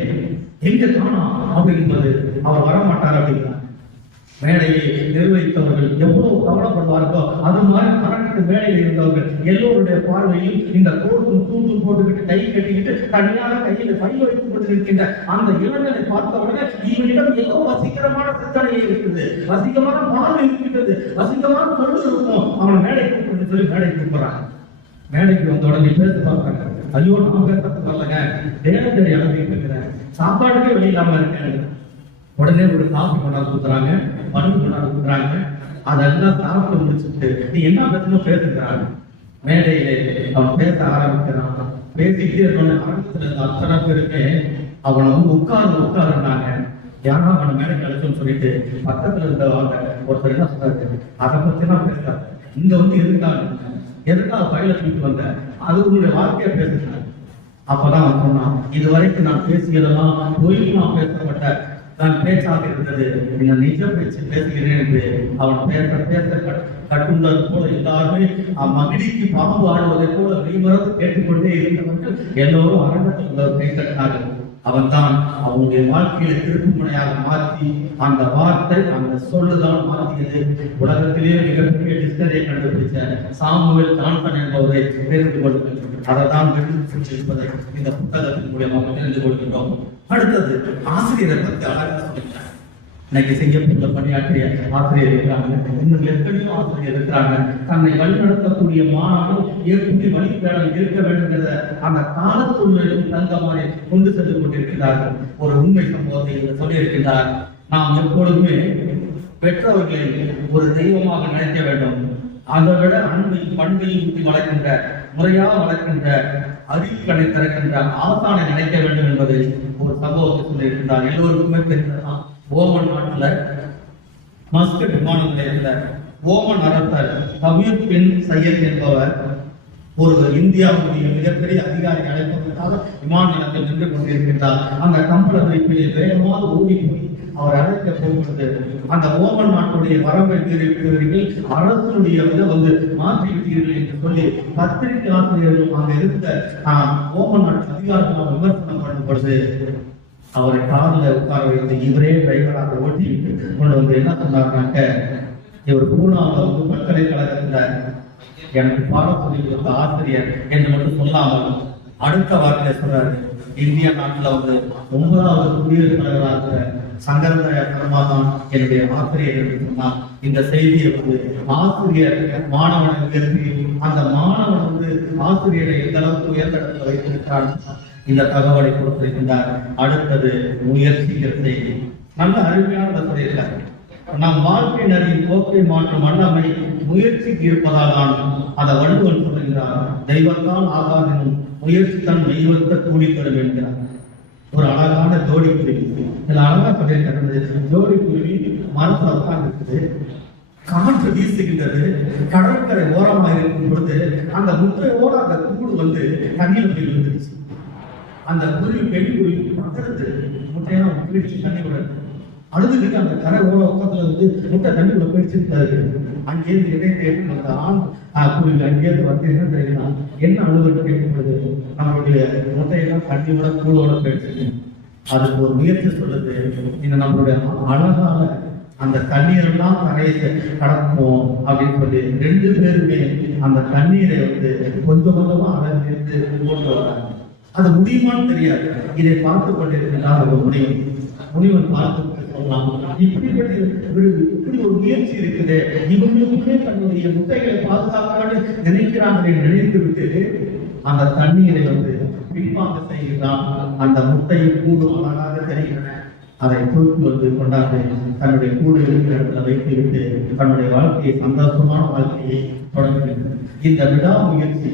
எங்க காணோம் அப்படின்பது அவர் வரமாட்டார் அப்படிங்கிறார். மேடையை நிர்வகித்தவர்கள் எவ்வளவு கவலைப்படுவார்களோ அது மாதிரி அரங்குக்கு மேடையில் இருந்தவர்கள் எல்லோருடைய பார்வையில் இந்த கோட்டும் தூண்டும் போட்டுக்கிட்டு கை கட்டிக்கிட்டு தனியாக கையில் பை வைத்துக் கொண்டிருக்கின்ற அந்த இளைஞனை பார்த்தவுடனே இவனிடம் ஏதோ வசீகரமான சிந்தனை இருக்குது, வசீகமான பார்வை இருக்கின்றது, வசீகமான பொருள் இருக்கும். அவன் மேடை கூப்பிட்டு சொல்லி மேடை கூப்பிடுறாங்க. மேடைக்கு வந்த உடனே பேச பார்க்கறாங்க. ஐயோ நான் பேச வரலங்க, தேடி அனுப்பிட்டு இருக்கிறேன், சாப்பாடுக்கே வெளியில்லாம இருக்கேன். உடனே ஒரு காஃபி கொண்டாந்து கொடுக்குறாங்க, பணம் கொண்டாந்து கொடுக்குறாங்க. அதெல்லாம் சாப்பிட்டு முடிச்சுட்டு நீ என்ன பேசணும் பேசுகிறாங்க. மேடையிலே அவன் பேச ஆரம்பிக்கிறான். பேசிக்கிட்டே இருந்தோட அரங்கத்துல அத்தனை பேருமே அவனை வந்து உட்காருனாங்க. யாரா அவனை மேடை கிடைச்சோன்னு சொல்லிட்டு பக்கத்துல இருந்தவங்க ஒருத்தர் என்ன சொல்றாரு, அதை பத்தி தான் பேசுறாரு. இங்க வந்து எதுக்காக பயில தூக்கிட்டு வந்த அது உங்களுடைய வாழ்க்கையை பேசுகிறாங்க. அப்பதான் அவன் சொன்னான், இதுவரைக்கும் நான் பேசியதெல்லாம் பொய்னா பேசப்பட்ட நான் பேச்சாக இருந்தது, இந்த நிஜ பேச்சு பேசுகிறேன் என்று அவன் பேச கட்டுண்டது போல எல்லாருமே மகிழ்ச்சி பாம்பு ஆடுவதை போல மெய்மறந்து கேட்டுக்கொண்டே இருந்தவர்கள் எல்லோரும் அரங்கத்தில் கை தட்டினார்கள். அவன் தான் அவனுடைய வாழ்க்கையில திருப்புமுனையாக மாற்றி அந்த வார்த்தை அந்த சொல்லுதான் மாற்றியது. உலகத்திலேயே மிகப்பெரிய டிஸ்கரியை கண்டுபிடிச்ச சாமுவேல் ஜான்சன் என்பவரை தெரிந்து கொள்ளுங்கள். அதை தான் இருப்பதை இந்த புத்தகத்தின் மூலமாக தெரிந்து கொள்கின்றோம். அடுத்தது ஆசிரியரை பற்றி அழகாக சொல்லிட்டாங்க. இன்னைக்கு சிங்கப்பூர்ல பணியாற்றிய ஆசிரியர் இருக்கிறாங்க, இன்னும் எத்தனையோ ஆசிரியர் இருக்கிறாங்க. தன்னை வழிநடத்தக்கூடிய மாணவர்கள் எப்படி வழிபேடம் இருக்க வேண்டும் என்ற அந்த கால சூழ்நிலையும் தந்த மாதிரி கொண்டு சென்று கொண்டிருக்கிறார்கள். ஒரு உண்மை சம்பவத்தை சொல்லியிருக்கிறார். நாம் எப்பொழுதுமே பெற்றவர்களை ஒரு தெய்வமாக நினைக்க வேண்டும். அதை விட அன்பையும் பண்பையும் ஊட்டி வளர்க்கின்ற, முறையாக வளர்க்கின்ற, அறிவுக்கடை திறக்கின்ற ஆசானை நினைக்க வேண்டும் என்பதை ஒரு சம்பவத்தை சொல்லியிருக்கிறார். எல்லோருக்குமே தெரிந்ததான். ஓமன் நாட்டுல மஸ்கட் விமான நிலையத்துல ஓமன் அரசர் தபீப் பின் சையத் என்பவர் ஒரு இந்தியாவுடைய மிகப்பெரிய அதிகாரி அழைப்பதற்காக விமான நிலையத்தில் நின்று கொண்டிருக்கின்றார். அந்த கம்பள வைப்பில் வேகமாக ஓடி போய் அவர் அழைக்க போகிறது. அந்த ஓமன் நாட்டுடைய வரம்பை மீறிவிட்டவர்கள் அரசனுடைய இதை மாற்றி விட்டீர்கள் என்று சொல்லி பத்திரிகை ஆசிரியர்கள் அங்க இருந்த ஓமன் நாட்டு அதிகாரிகளால் விமர்சனம் பண்ணும் பொழுது அவரை காரில் உட்கார வைத்து இவரே டிரைவராக ஓட்டி கொண்டு வந்து என்ன சொன்னார்னாக்க, இவர் பூனாவில் பல்கலைக்கழகத்துல எனக்கு பாடம் சொல்லி கொடுத்த ஆசிரியர் என்று மட்டும் சொல்லாமல் அடுத்த வார்த்தையை சொல்றாரு, இந்திய நாட்டுல 9வது குடியரசுத் தலைவராக சங்கரதாய சர்மா தான் என்னுடைய ஆசிரியர் என்று சொன்னார். இந்த செய்தியை ஆசிரியர் மாணவனை உயர்த்தி அந்த மாணவன் ஆசிரியரை எந்த அளவுக்கு உயர்ந்த இடத்துல வைத்திருக்கிறார் இந்த தகவலை கொடுத்திருக்கின்றார். அடுத்தது முயற்சிக்கிற செய்தி நல்ல அருமையான சொல்லியிருக்கார். நம் வாழ்க்கை நெறியின் போக்கை மாற்றும் வல்லமை முயற்சிக்கு இருப்பதால் தான் அதை வள்ளுவன் சொல்லுகிறார். தெய்வத்தால் ஆகாதெனும் முயற்சி தன் தெய்வத்தை கூலி தரும் என்கிறார். ஒரு அழகான ஜோடி குருவி இதுல அழகா சொல்லியிருக்கிறது. ஜோடி குருவி மரத்துல உட்கார்ந்து இருக்குது, காற்று வீசுகின்றது, கடற்கரை ஓரமாக இருக்கும் பொழுது அந்த முட்டையோட அந்த கூடு தண்ணியில் போய் விழுந்துருச்சு. அந்த குருவி பெண் குருவி பக்கத்து முட்டையெல்லாம் பிடிச்சு தண்ணி விட அழுதுகிட்டு அந்த கரை ஓர பக்கத்துல முட்டை தண்ணி உள்ள போயிடுச்சு. அங்கேயிருந்து இடையே அந்த ஆண் குருவி அங்கேயிருந்து வந்து என்ன தெரியுமா என்ன அழுதுன்னு கேட்கும்போது நம்மளுடைய முட்டையெல்லாம் தண்ணி விட கூடோட போயிடுச்சு. அதுக்கு ஒரு முயற்சி சொல்லுது, இந்த நம்மளுடைய அழகான அந்த தண்ணீரெல்லாம் கரையை கடப்போம் அப்படின்னு சொல்லி 2 பேருமே அந்த தண்ணீரை கொஞ்சம் கொஞ்சமா அழகு கொண்டு வராங்க. அது முடியுமான்னு தெரியாது. இதை பார்த்து கொண்டிருக்கிறார் ஒரு முனிவன் பார்த்து சொல்லலாம், இப்படி ஒரு முயற்சி இருக்குது, இவங்களுக்குமே தன்னுடைய முட்டைகளை பாதுகாக்கணும்னு நினைக்கிறாங்க நினைத்து விட்டு அந்த தண்ணீரை பின்பாக செய்கிறான். அந்த முட்டையை கூடு அழகாக தெரிகின்றன. அதை தூக்கி கொண்டாந்து தன்னுடைய கூடு இருக்கிற இடத்துல வைத்து விட்டு தன்னுடைய வாழ்க்கையை சந்தோஷமான வாழ்க்கையை தொடங்குகின்றனர். இந்த விடாமுயற்சி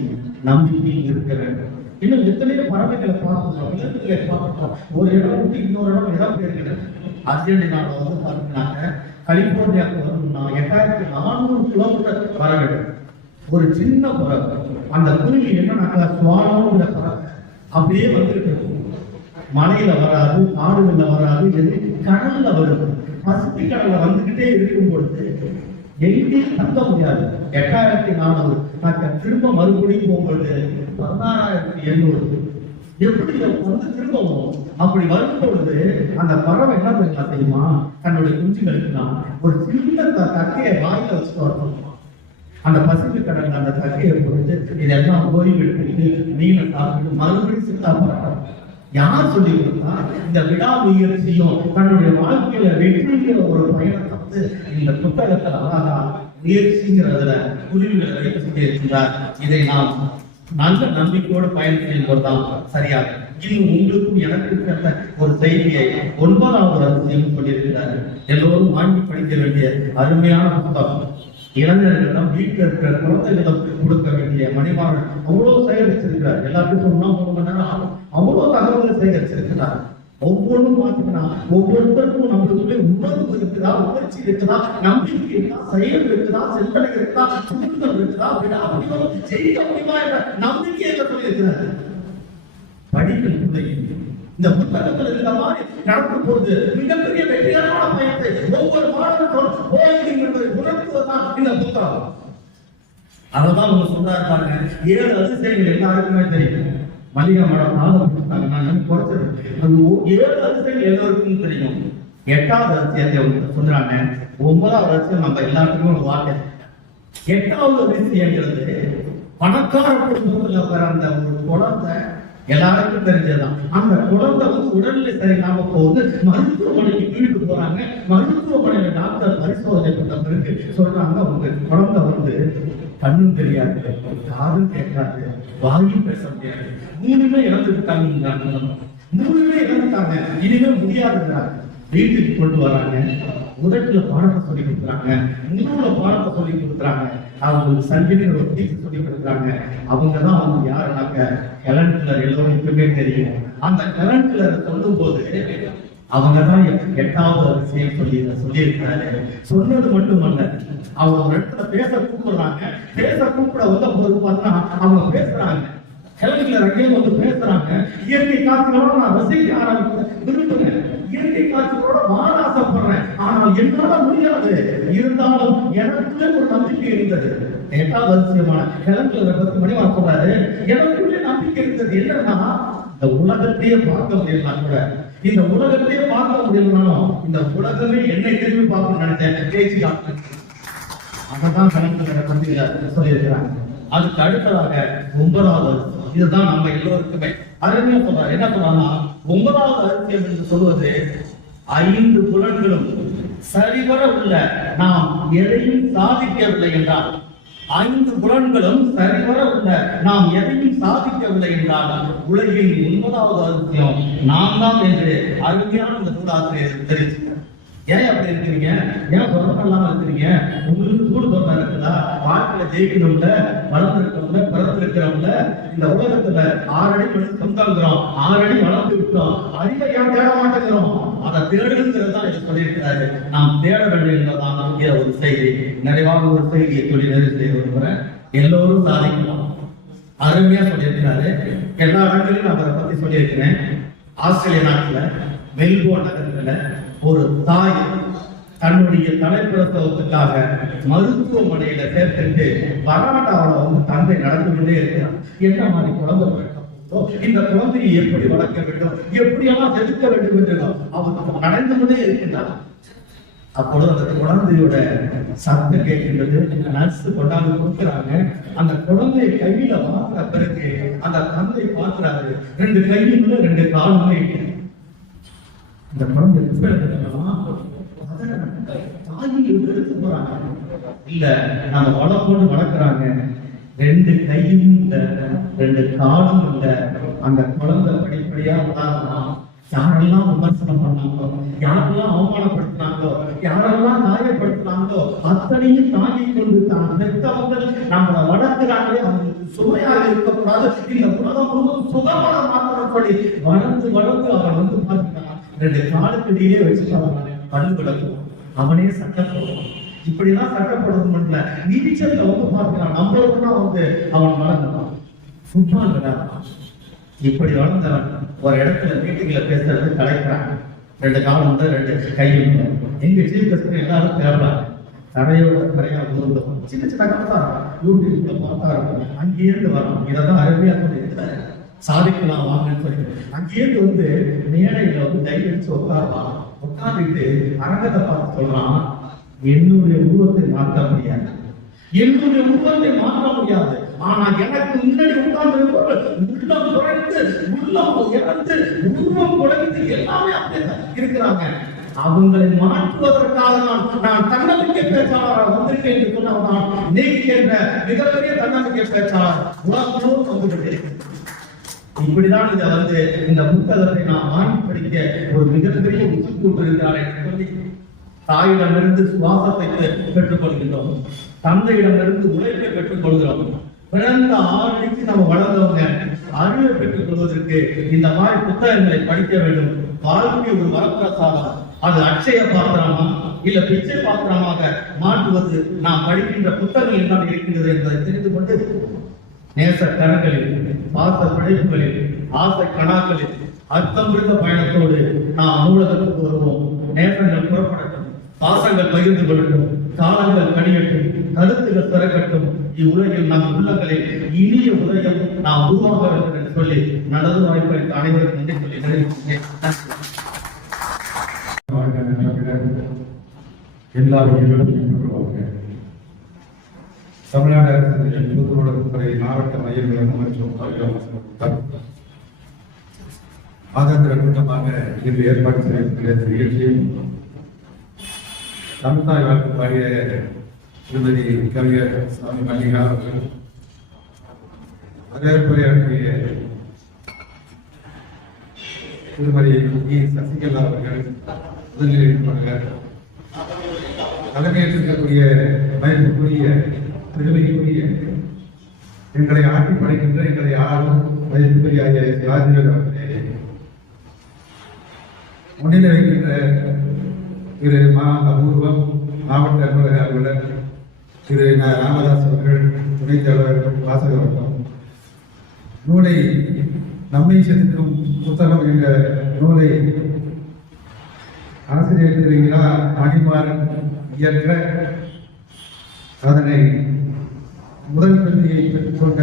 நம்பிக்கையில் இருக்க வேண்டும். இன்னும் எத்தனையோ பறவைகளை பார்க்கிறோம், விலங்குகளை பார்க்கிறோம். ஒரு இடம் விட்டு இன்னொரு இடம் பெறுகிறது. அர்ஜென்டினாவில் பார்க்கிறாங்க, கலிபோர்னியாவுக்கு வரணும்னா 8400 கிலோமீட்டர் வர வேண்டும். ஒரு சின்ன பறவை, அந்த குருவி என்னன்னாக்கா சுவாலோங்கிற பறவை அப்படியே வந்துருக்கு. மலையில வராது, காடுகள்ல வராது, கடல்ல வருது. பசிபிக் கடல்ல வந்துகிட்டே இருக்கும் பொழுது எங்கேயும் தங்க முடியாது. 8400 திரும்ப மறுபடியும் போகும்போது 16800 எப்படி திரும்பவும் அப்படி வரும்பொழுது அந்த பறவை என்ன பண்ணலாம் தெரியுமா, தன்னுடைய குஞ்சுகளுக்கு ஒரு சின்ன தக்கையை வாயில வச்சுட்டு வரணும். அந்த பசிபிக் கடல் அந்த தக்கையை பொறுத்து இதெல்லாம் ஓய்வு எடுத்துக்கிட்டு மீனை சாப்பிட்டு மறுபடியும் சித்தா பறக்கும். யார் சொல்லி கொடுத்தா? இந்த விடாமுயற்சியும் தன்னுடைய வாழ்க்கையில வெற்றிங்கிற ஒரு பயணத்தை இந்த புத்தகத்தில் அழகா முயற்சிங்கிறதுல குருவிகளை வைத்து சொல்லியிருக்கிறார். இதை நாம் நல்ல நம்பிக்கையோடு பயணம் செய்வதுதான் சரியாக. இன்னும் உங்களுக்கும் எனக்கு கற்ற ஒரு செய்தியை 9வது அதிசயம் சொல்லியிருக்கிறார். எல்லோரும் வாங்கி படிக்க வேண்டிய அருமையான புத்தகம். இளைஞர்களிடம் வீட்டில் இருக்கிற குழந்தைகளிடம் கொடுக்க வேண்டிய மணிமாறன் அவ்வளவு சேகரிச்சிருக்கிறார். எல்லாருக்கும் சொன்னா 1 மணி நேரம் ஆகும். அவ்வளவு தகவல்களை சேகரிச்சிருக்கிறார். ஒவ்வொன்றும் பார்த்தீங்கன்னா ஒவ்வொருத்தருக்கும் நம்மளுக்குள்ளே உணர்வு இருக்குதா, உணர்ச்சி இருக்குதா, நம்பிக்கை இருக்குதா, செயல் இருக்குதா, சிந்தனை இருக்குதா, சுருக்கம் இருக்குதா, செய்ய முடியுமா என்ற நம்பிக்கையை சொல்லியிருக்கிறார். படிக்கணும் பிள்ளைங்க. இந்த புத்தகத்துல இந்த மாதிரி நடக்கும் போது மிகப்பெரிய வெற்றிகரமான பயத்தை ஒவ்வொரு மாணவர்களும் உணர்த்துவதுதான் இந்த புத்தகம். அததான் அவங்க சொல்றாரு பாருங்க, 7 அதிசயங்கள் எல்லாருக்குமே தெரியும். மல்லிகா மேடம் 4 கொடுத்தாங்க, நான் குறைச்சிருக்கேன். அது 7 அதிசயங்கள் எல்லோருக்கும் தெரியும். 8வது அதிசயத்தை அவங்க சொல்றாங்க. 9வது அதிசயம் நம்ம எல்லாருக்குமே ஒரு வார்த்தை. 8வது அதிசயங்கிறது பணக்கார குடும்பத்துல பிறந்த ஒரு குழந்தை, எல்லாருக்கும் தெரிஞ்சதுதான். அந்த குழந்தை உடல்நிலை சரியில்லாம போகுது, மருத்துவமனைக்கு வீட்டு போறாங்க. மருத்துவமனையில டாக்டர் பரிசோதனை பண்ண பிறகு சொல்றாங்க, உங்க குழந்தை கண்ணும் தெரியாது, காதும் கேட்காது, வாயும் பேச முடியாது, 3மே இறந்துட்டாங்க. 3மே இறந்துட்டாங்க, இனிமே முடியாதுங்கிறாங்க. வீட்டுக்கு கொண்டு வராங்க, முதல்ல பாடத்தை சொல்லி கொடுக்குறாங்க, முன்னூல பாடத்தை சொல்லி கொடுக்குறாங்க, அவங்களுக்கு சங்கீத ஒரு டீச்சர் சொல்லி கொடுக்குறாங்க. அவங்கதான் அவங்க யாருனாக்க ஹெலன் கிளர், எல்லோருக்குமே தெரியும். அந்த ஹெலன் கிளர் சொல்லும் போது அவங்கதான் 8வது அதிசயம் சொல்லியிருக்கிறாரு. சொன்னது மட்டுமல்ல, அவங்க ஒரு இடத்துல பேச கூப்பிடுறாங்க. பேச கூப்பிட போது பார்த்தா அவங்க பேசுறாங்க. ஹெலன் கிளர் அங்கேயும் பேசுறாங்க. இயற்கை காட்சிகளோட நான் ரசிக்க விரும்புகிறேன், இயற்கை காட்சிகளோட வாழ ஆசைப்படுறேன், ஆனால் என்னால முடியாது. இருந்தாலும் எனக்குள்ளே ஒரு நம்பிக்கை இருந்தது. 8வது அதிசயமான ஹெலன் கிளரை பத்தி மணிவா சொல்றாரு, எனக்குள்ளே நம்பிக்கை இருந்தது. என்னன்னா, இந்த உலகத்தையே பார்க்க முடியலாம் கூட, இந்த உலகத்தையே பார்க்க முடியலனாலும் இந்த உலகமே என்னை திரும்பி பார்க்கணும்னு நினைச்சேன். பேசிக்காக அதான் கணக்கு பத்தி சொல்லியிருக்கிறாங்க. அதுக்கு அடுத்ததாக 9வது, இதுதான் நம்ம எல்லோருக்குமே அருமையா சொல்றாரு. என்ன சொல்றாங்கன்னா, 9வது அதிசயம் என்று சொல்வது 5 புலன்களும் சரிவர உள்ள நாம் எதையும் சாதிக்கவில்லை என்றால், 5 புலன்களும் சரிவர உள்ள நாம் எதையும் சாதிக்கவில்லை என்றால் உலகின் 9வது அதிசயம் நாம் தான் என்று அருமையான இந்த நூலாசிரியர் தெரிவிச்சு. ஏன் அப்படி இருக்கிறீங்க? ஏன் சொல்லாம இருக்கிறீங்க? உங்களுக்கு சூடு சொன்னா இருக்குதா? வாழ்க்கையில ஜெயிக்கணும்ல, வளர்ந்துருக்கோம்ல, பிறந்திருக்கிறோம்ல, இந்த உலகத்துல 6 அடி மணி சொந்தங்கிறோம், 6 அடி வளர்ந்து விட்டோம், அறிவை ஏன் தேட மாட்டேங்கிறோம்? அதை தேடுங்கிறது தான் இது சொல்லியிருக்கிறாரு. நாம் தேட வேண்டும் என்பதுதான் இதை ஒரு செய்தி. நிறைவாக ஒரு செய்தியை சொல்லி நிறைவு செய்ய விரும்புகிறேன். எல்லோரும் சாதிக்கலாம், அருமையா சொல்லியிருக்கிறாரு. எல்லா இடங்களிலும் நான் அதை பத்தி சொல்லியிருக்கிறேன். ஆஸ்திரேலிய நாட்டுல மெல்போர்ன் நகரத்துல ஒரு தாய் தன்னுடைய தலைப்பிரசவத்துக்காக மருத்துவமனையில சேர்த்துட்டு வராண்டாவில தந்தை நடந்து கொண்டே இருக்கிறார். என்ன மாதிரி குழந்தை இந்த குழந்தையை எப்படி வளர்க்க வேண்டும், எப்படியெல்லாம் செதுக்க வேண்டும் என்று அவர் நடந்து கொண்டே இருக்கின்றார். அப்பொழுது அந்த குழந்தையோட சத்தம் கேட்கின்றது. நர்ஸ் கொண்டாந்து கொடுக்குறாங்க. அந்த குழந்தைய கையில பார்க்கிற பிறகு அந்த தந்தை பார்க்கிறாரு, 2 கையுமே 2 காலுமே. இந்த குழந்தை எடுத்து போறாங்க. இல்ல, நம்ம வளர்ப்போடு வளர்க்குறாங்க. 2 கையும் இல்ல, 2 காலும் இல்ல. அந்த குழந்தை படிப்படியா உதாரணம், யாரெல்லாம் விமர்சனம் பண்ணாங்களோ, யாரெல்லாம் அவமானப்படுத்தினாங்களோ, யாரெல்லாம் காயப்படுத்தினாங்களோ அத்தனையும் தாங்கி கொண்டு தான் பெற்றவர்கள் நம்மளை வளர்க்கிறாங்களே, அவங்களுக்கு சுமையாக இருக்கக்கூடாது, இந்த உலகம் முழுவதும் சுகமான மாற்றம் சொல்லி வளர்ந்து அவன் பார்த்தீங்கன்னா 2 காலுக்கு இடையே வச்சுட்டு பல்லு விளக்கும், அவனே சட்டப்படும். இப்படிதான் சட்டப்படுறது. நீச்சல்ல பார்க்கிறான், நம்மளுக்குன்னா அவன் வளர்ந்தான். ஃபுட்பால் விளையாடுறான். இப்படி வளர்ந்தவன் ஒரு இடத்துல மீட்டிங்ல பேசுறது கலைக்கிறான். 2 காலம் 2 கையும். எங்க சீஃப் கெஸ்ட் எல்லாரும் தேடுறாங்க. கரையா உருவம் சின்ன கதை யூடியூப்ல பார்த்தா அங்கேயிருந்து வரும். இதான் அருமையா சொல்லியிருக்கிறாரு. சாதிக்கலாம் வாங்கன்னு சொல்லி அங்கேயிருந்து மேடையில டைரி வச்சு உட்காரலாம். உட்கார்ந்துட்டு அரங்கத்தை பார்த்து சொல்றான், என்னுடைய உருவத்தை மாற்ற முடியாது, என்னுடைய உருவத்தை மாற்ற முடியாது. ஆனா எனக்கு முன்னாடி உட்கார்ந்து உள்ளம் குறைந்து, உள்ளம் இறந்து, உருவம் குறைந்து எல்லாமே அப்படியே இருக்கிறாங்க. அவங்களை மாற்றுவதற்காக நான் தன்னம்பிக்கை பேச்சாளராக வந்திருக்கேன் என்று சொன்னவன் நீக்கி என்ற மிகப்பெரிய தன்னம்பிக்கை பேச்சாளர் உலகம் வந்துட்டு. இப்படிதான் இதை இந்த புத்தகத்தை நான் வாங்கி படிக்க ஒரு மிகப்பெரிய உச்சுக்கூட்டு இருக்கிறார் என்று சொல்லி, தாயிடமிருந்து சுவாசத்தை பெற்றுக் கொள்கின்றோம், தந்தையிடமிருந்து உழைப்பை பெற்றுக் கொள்கிறோம். பிறந்த 6 அடிக்கு நம்ம வளர்ந்தவங்க அறிவை பெற்றுக் கொள்வதற்கு இந்த மாதிரி புத்தகங்களை படிக்க வேண்டும். வாழ்க்கை ஒரு வரப்பிரசாதம். அது அட்சய பாத்திரமா இல்ல பிச்சை பாத்திரமாக மாற்றுவது நாம் படிக்கின்ற புத்தகங்கள் என்ன இருக்கின்றது என்பதை தெரிந்து கொண்டு நேச கரங்களில், பாச பிழைப்புகளில் ஆசை கணாக்களில் அர்த்தம் விருந்த பயணத்தோடு நாம் நூலகத்துக்கு வருவோம். நேசங்கள் புறப்படட்டும், பாசங்கள் பகிர்ந்து கொள்ளட்டும், காலங்கள் கணியட்டும், கருத்துகள் திறக்கட்டும். இவ்வுலகில் நம் உள்ளங்களில் இனிய உதயம் நாம் உருவாக வேண்டும் என்று சொல்லி நல்லது வாய்ப்பளித்த அனைவருக்கும் நன்றி சொல்லி நிறைவேற்றுகிறேன். எல்லா வகைகளிலும் தமிழ்நாடு அரசு பொதுநலத்துறை மாவட்ட மையங்களும் மற்றும் மாதாந்திர கூட்டமாக இன்று ஏற்பாடு செய்யப்பட்ட நிகழ்ச்சியில் தமிழ்நாடு வாழ்த்து பாடிய திருமதி கவிஞர் சுவாமி மல்லிகா அவர்கள், வரவேற்புரையாற்றிய திருமதி இ. சசிகலா அவர்கள், முதலில் இருப்பார்கள் தலைமையேற்றிருக்கக்கூடிய மதிப்புக்குரிய பெருமைக்குரிய எங்களை ஆட்டி படைக்கின்ற எங்களை ஆளும் மதிப்புக்குரிய ராஜேந்திர அவர்களே, முன்னிலை வைக்கின்ற திரு மா. அபூர்வம் மாவட்ட அலுவலக அலுவலர் திரு ந. ராமதாஸ் அவர்கள், துணைத் தலைவர் வாசகவட்டம், நூலை நம்மை செதுக்கும் புத்தகம் என்ற நூலை ஆசிரியர் திரு இரா. மணிமாறன் இயற்ற அதனை முதல் பிரதியை பெற்றுக்கொண்ட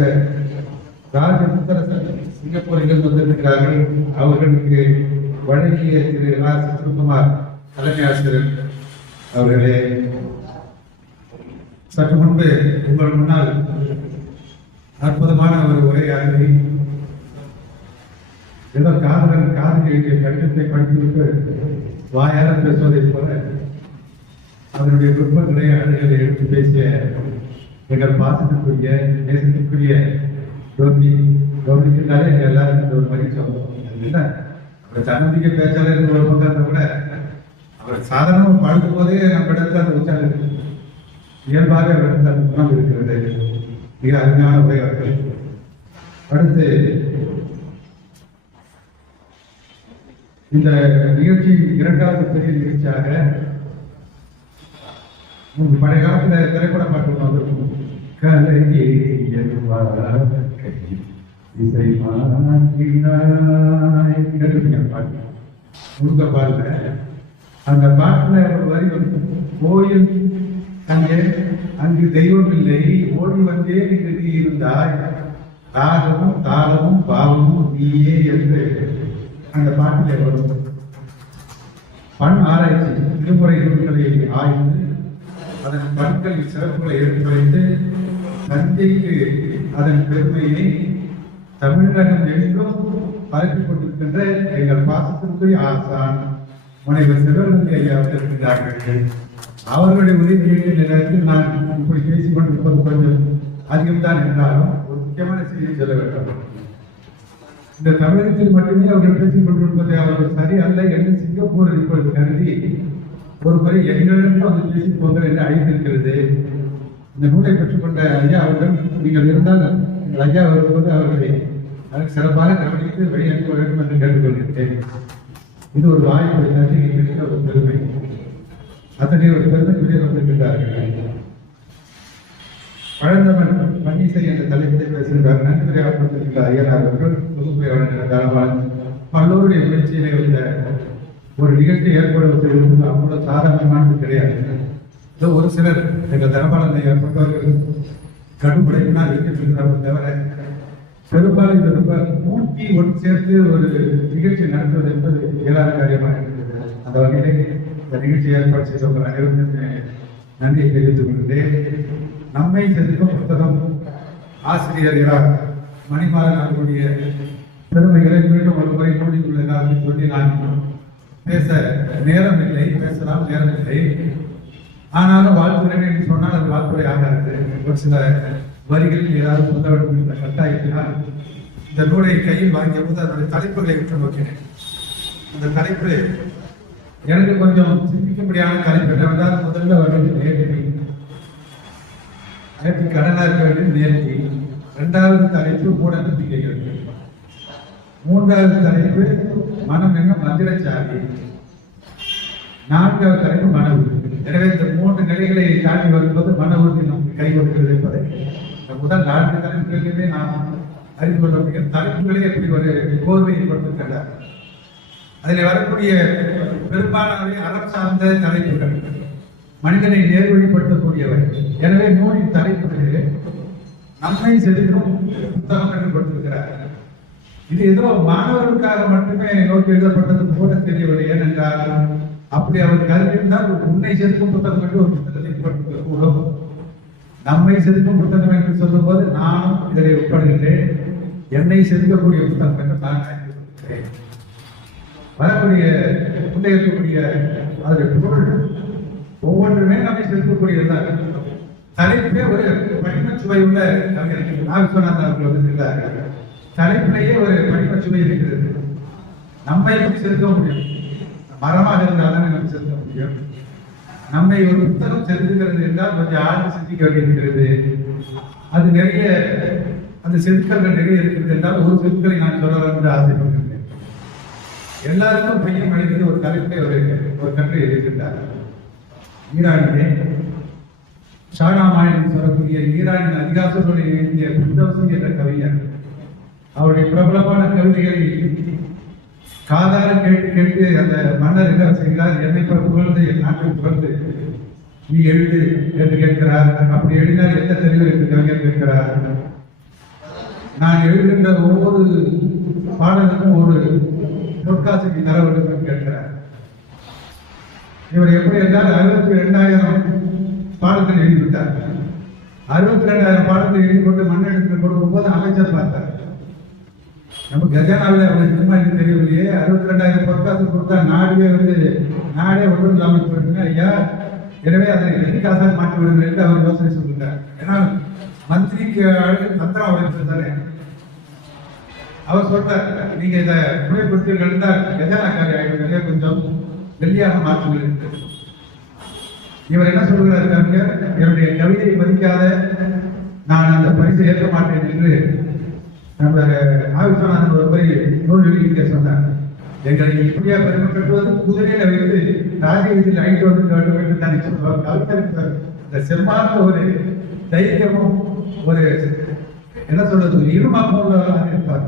ராஜ முத்தரசன் சிங்கப்பூரில் வந்திருக்கிறார்கள். அவர்களுக்கு வழங்கிய திரு ரா. சித்ரகுமார் தலைமை ஆசிரியர் அவர்களே, சற்று முன்பு உங்கள் முன்னால் அற்புதமான ஒரு உரையாற்றி ஏதோ காதலன் காதலியுடைய கடிதத்தை படித்துவிட்டு வாயார பேசுவதைப் போல அதனுடைய நுட்பங்களை அணுகளை எடுத்து பேசிய எங்கள் பாசத்திற்குரிய தேசத்திற்குரிய கவனிக்கின்றாலே எங்கள் எல்லாருக்கும் ஒரு மகிழ்ச்சி வரும். அவர் தன்னம்பிக்கை பேச்சாளர் என்ற ஒரு பக்கத்தை விட அவர் சாதாரணமாக பழகும் போதே நம்ம இடத்துல அந்த உற்சாகம் இருக்கு. இயல்பாக அந்த குணம் இருக்கிறது. மிக அருமையான உரையார்கள். அடுத்து இந்த நிகழ்ச்சியின் இரண்டாவது பெரிய நிகழ்ச்சியாக பழைய காலத்துல திரைப்பட பாட்டு வந்திருக்கும். பாட்டு முழுக்க பாடல. அந்த பாட்டுல ஒரு வரி வந்து, கோயில் அங்கே அங்கு தெய்வம் இல்லை, ஓடி வந்தே நீ இருந்தாய், தாகமும் தாளமும் பாவமும் நீயே என்று அந்த பாட்டிலே வரும். பண் ஆராய்ச்சி திருமுறை நூல்களை ஆய்ந்து அதன் பண்களின் சிறப்புகளை எடுத்துரைத்து தஞ்சைக்கு அதன் பெருமையை தமிழகம் எங்கும் பரப்பிக் கொண்டிருக்கின்ற எங்கள் பாசத்திற்குரிய ஆசான் முனைவர் சிவகங்கை ஐயா அவர்கள் இருக்கிறார்கள். அவர்களுடைய உதவியை நேரத்தில் நான் இப்படி பேசிக் கொண்டிருப்பது கொஞ்சம் அதிகம்தான் என்றாலும் ஒரு முக்கியமான செய்தியை சொல்ல வேண்டும். இந்த தமிழகத்தில் மட்டுமே அவர்கள் பேசிக் கொண்டிருப்பதை அவர்கள் சரி அல்ல என்று சிங்கப்பூர் இப்பொழுது கருதி ஒரு முறை எங்களிடம் வந்து பேசி போங்கள் என்று அழைத்திருக்கிறது. இந்த நூலை பெற்றுக்கொண்ட ஐயா அவர்கள், நீங்கள் இருந்தால் எங்கள் ஐயா வரும்போது அவர்களை அதற்கு சிறப்பாக கவனித்து வெளியனுப்ப வேண்டும் என்று கேட்டுக்கொள்கிறேன். இது ஒரு வாய்ப்பு, நன்றி கிடைத்த ஒரு பெருமை. அத்தகைய ஒரு பெருமை வெளியே வந்திருக்கிறார்கள். பழந்தமிழ் பன்னிசை என்ற தலைப்பிலே பேசுகின்றார். நன்றியாளர்கள் ஐயனார் அவர்கள் தொகுப்புரையாளர் பல்லோருடைய முயற்சியிலே உள்ள ஒரு நிகழ்ச்சி ஏற்படுவது அவ்வளவு சாதாரணமானது கிடையாது. ஒரு சிலர் எங்கள் தரப்பாளனை ஏற்பட்டவர்கள் கடுபடையினால் இருக்கின்றார்கள் தவிர பெரும்பாலும் இந்த ரொம்ப மூட்டி ஒன்று சேர்த்து ஒரு நிகழ்ச்சி நடத்துவது என்பது இயலாத காரியமாக இருக்கிறது. அந்த வகையிலே இந்த நிகழ்ச்சி ஏற்பாடு செய்தவர்கள் அனைவரும் நன்றியை தெரிவித்துக் கொள்கிறேன். நம்மை செதுக்கும் புத்தகம் ஆசிரியர் இரா. மணிமாறன் அவர்களுடைய பெருமைகளை மீண்டும் ஒரு முறை நூலில் சொல்லி நான் பேச நேரம் இல்லை, பேசலாம் நேரம் இல்லை. ஆனாலும் வாழ்த்துறேன் என்று சொன்னால் அது வாழ்த்துறை ஆகாது. ஒரு சில வரிகளில் ஏதாவது சொல்ல வேண்டும் என்ற கட்டாயத்தினால் இந்த நூலை கையில் வாங்கிய போது அதனுடைய தலைப்புகளை விட்டு நோக்கினேன். அந்த தலைப்பு எனக்கு கொஞ்சம் சிந்திக்கும்படியான தலைப்பு என்னவென்றால், முதல்ல வருவது நேர்த்தி, கடனாக இருக்க வேண்டியது நேர்த்தி. இரண்டாவது தலைப்பு மூட நம்பிக்கைகள். மூன்றாவது தலைப்பு மனம் என்ன மந்திரச்சாரி. நான்காவது தலைப்பு மன உறுதி. எனவே இந்த மூன்று நிலைகளை தாண்டி வரும்போது மன உறுதி நமக்கு கை கொடுக்கிறது என்பதை முதல் 4 தலைப்புகளிலுமே நாம் அறிந்து கொள்ள முடியும். தலைப்புகளே எப்படி ஒரு கோர்வையை கொடுத்திருக்கிறார். அதில் வரக்கூடிய பெரும்பாலானவை அறம் சார்ந்த தலைப்புகள், மனிதனை நேர்வழிப்படுத்தக்கூடியவை. எனவே நூலின் தலைப்புகளே நம்மை செதுக்கும் புத்தகம் என்று கொடுத்திருக்கிறார். இது ஏதோ மாணவர்களுக்காக மட்டுமே நோக்கி எழுதப்பட்டது போல தெரியவில்லை. ஏனென்றால் அப்படி அவர் கருதியிருந்தால் உன்னை செதுக்கும் புத்தகம் என்று ஒரு புத்தகத்தை கொடுக்க கூடும். நம்மை செதுக்கும் புத்தகம் என்று சொல்லும் போது நானும் இதில் உட்படுகின்றேன். என்னை செதுக்கக்கூடிய புத்தகம் என்று நான் நினைக்கிறேன். வரக்கூடிய உள்ளே இருக்கக்கூடிய அதனுடைய பொருள் ஒவ்வொன்றுமே நம்மை செதுக்கக்கூடியதுதான். தலைப்பே ஒரு படிமச்சுவை உள்ள கவிஞர் நாகேஸ்வரநாதன் அவர்கள் வந்திருக்கிறார்கள். தலைப்பிலேயே ஒரு படிமச்சுவை இருக்கிறது. நம்மை எப்படி செதுக்க முடியும்? மரமாக இருந்தால்தான் நம்ம செதுக்க முடியும். நம்மை ஒரு புத்தகம் செதுக்குகிறது என்றால் கொஞ்சம் ஆழ்ந்து சிந்திக்க வேண்டியிருக்கிறது. அது நிறைய அந்த செதுக்கல்கள் நிறைய இருக்கிறது என்றால் ஒரு செதுக்கலை நான் சொல்ல என்று ஆசைப்படுகின்றேன். எல்லாருக்கும் பையன் அளிக்கிறது ஒரு தலைப்பை ஒரு கட்டுரை எழுதியிருந்தார். ஈரானிலே ஷானாமாயன் சொல்லக்கூடிய ஈரானின் அதிகாசத்தோடு எழுதிய புத்தவசி என்ற கவிஞர் அவருடைய பிரபலமான கவிதைகளை காதார கேட்டு கேட்டு அந்த மன்னர் என்ன செய்கிறார், என்னை புகழ்ந்து என் நாட்டை புகழ்ந்து நீ எழுது என்று கேட்கிறார். அப்படி எழுதினால் எந்த தெளிவு என்று கவிஞர் கேட்கிறார். நான் எழுதுகின்ற ஒவ்வொரு பாடலுக்கும் ஒரு பொற்காசுக்கு தர வேண்டும் என்று கேட்கிறார். இவர் எப்படி என்றால் 62,000 பாடல்கள் எழுதிவிட்டார். 62,000 பாடல்கள் எழுதி கொண்டு மண்ணெடுத்து கொடுக்கும் போது அமைச்சர் பார்த்தார். நம்ம கஜானாவில் அவருக்கு சும்மா எனக்கு தெரியவில்லையே, 62,000 பொற்காசு கொடுத்தா நாடே ஒன்றும் இல்லாமல் போயிடுங்க ஐயா, எனவே அதை 2 காசாக மாற்றி விடுங்கள் என்று அவர் யோசனை சொல்லிட்டார். ஏன்னா மந்திரிக்கு தந்திரம் அவர் தானே. அவர் சொல்றார், நீங்க இதை முறைப்படுத்தீர்கள் என்றால் கஜானாக்காரி ஆகிடுங்க, கொஞ்சம் வெள்ளியாக மாற்றுங்கள். இவர் என்ன சொல்கிறார் கவிஞர், என்னுடைய கவிதையை மதிக்காத நான் அந்த பரிசை ஏற்க மாட்டேன் என்று நம்ம நாகேஸ்வரநாதன் ஒரு முறை நூல் வெளியிட்ட சொன்னார். எங்களை இப்படியா பெருமை கட்டுவது, குதிரையில வைத்து ராஜ்யத்தில் அழைத்து வந்து வேண்டும் என்று தான் சொல்லுவார். கவிஞருக்கு இந்த செம்மான ஒரு தைரியமும் ஒரு என்ன சொல்றது ஒரு இருமாப்பம் உள்ளவர்களாக இருப்பார்.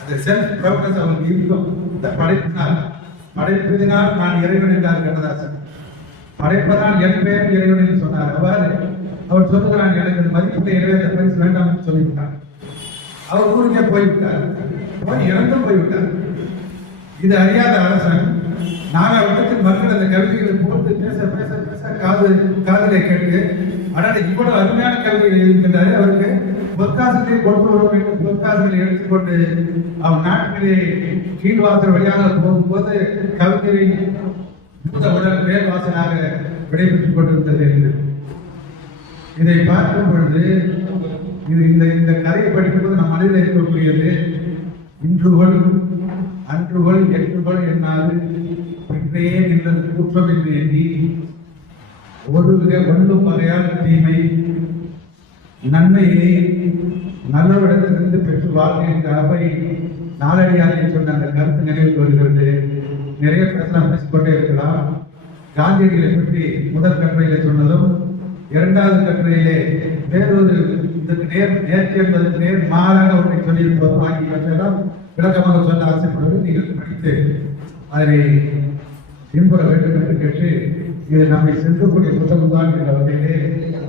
அந்த செல்ஃப் ப்ரௌட்னஸ் அவருக்கு இருக்கும். இந்த படைப்பதினால் நான் இறைவன் என்றார் கண்ணதாசன். படைப்பதால் என் பேர் இறைவன் என்று சொன்னார். அவர் சொல்லுகிறான், எனக்கு மதிப்புள்ள இறைவன் அந்த பரிசு வேண்டாம் என்று சொல்லிவிட்டார். அவர் ஊருக்கே போய்விட்டார், போய் இறந்தும் போய்விட்டார். இது அறியாத அரசன் நாகாவிடத்தில் மக்கள் அந்த கவிதைகளை புகழ்ந்து பேச பேச பேச காதலை கேட்டு ஆனால் இவ்வளவு அருமையான கவிதைகள் இருக்கின்றாரு, அவருக்கு பொற்காசுகளை கொண்டு வரும் என்று பொற்காசுகளை எடுத்துக்கொண்டு அவன் நாட்டிலே கீழ்வாசல் வழியாக போகும்போது கவிதை உடல் மேல்வாசலாக விடைபெற்றுக் கொண்டிருந்தது. இதை பார்க்கும் பொழுது இது இந்த கதையை படிக்கும்போது நம் மனதில் இருக்கக்கூடியது இன்றுகள் அன்றுகள் எட்டுகள் என்னாது பின்னையே நின்றது குற்றம் என்று எண்ணி ஒரு ஒன்றும் வரையாத தீமை நன்மையை நல்லவிடத்திலிருந்து பெற்று வாழ்கின்ற அவை நாளடியாரை சொன்ன அந்த கருத்து நினைவுக்கு வருகிறது. நிறைய பேசிக்கொண்டே இருக்கலாம். காந்தியடிகளை பற்றி முதல் கட்டுரையிலே சொன்னதும் இரண்டாவது கட்டுரையிலே வேறொரு இதற்கு நேர்த்தி என்பதற்கு நேர் மாறாக ஒன்றை சொல்லியிருப்பதும் ஆகியவற்றையெல்லாம் விளக்கமாக சொல்ல ஆசைப்படுவது நீங்கள் படித்து அதனை பின்பற்ற வேண்டும் என்று கேட்டு இது நம்மை செலுத்தக்கூடிய புத்தகம் தான் என்ற வகையிலே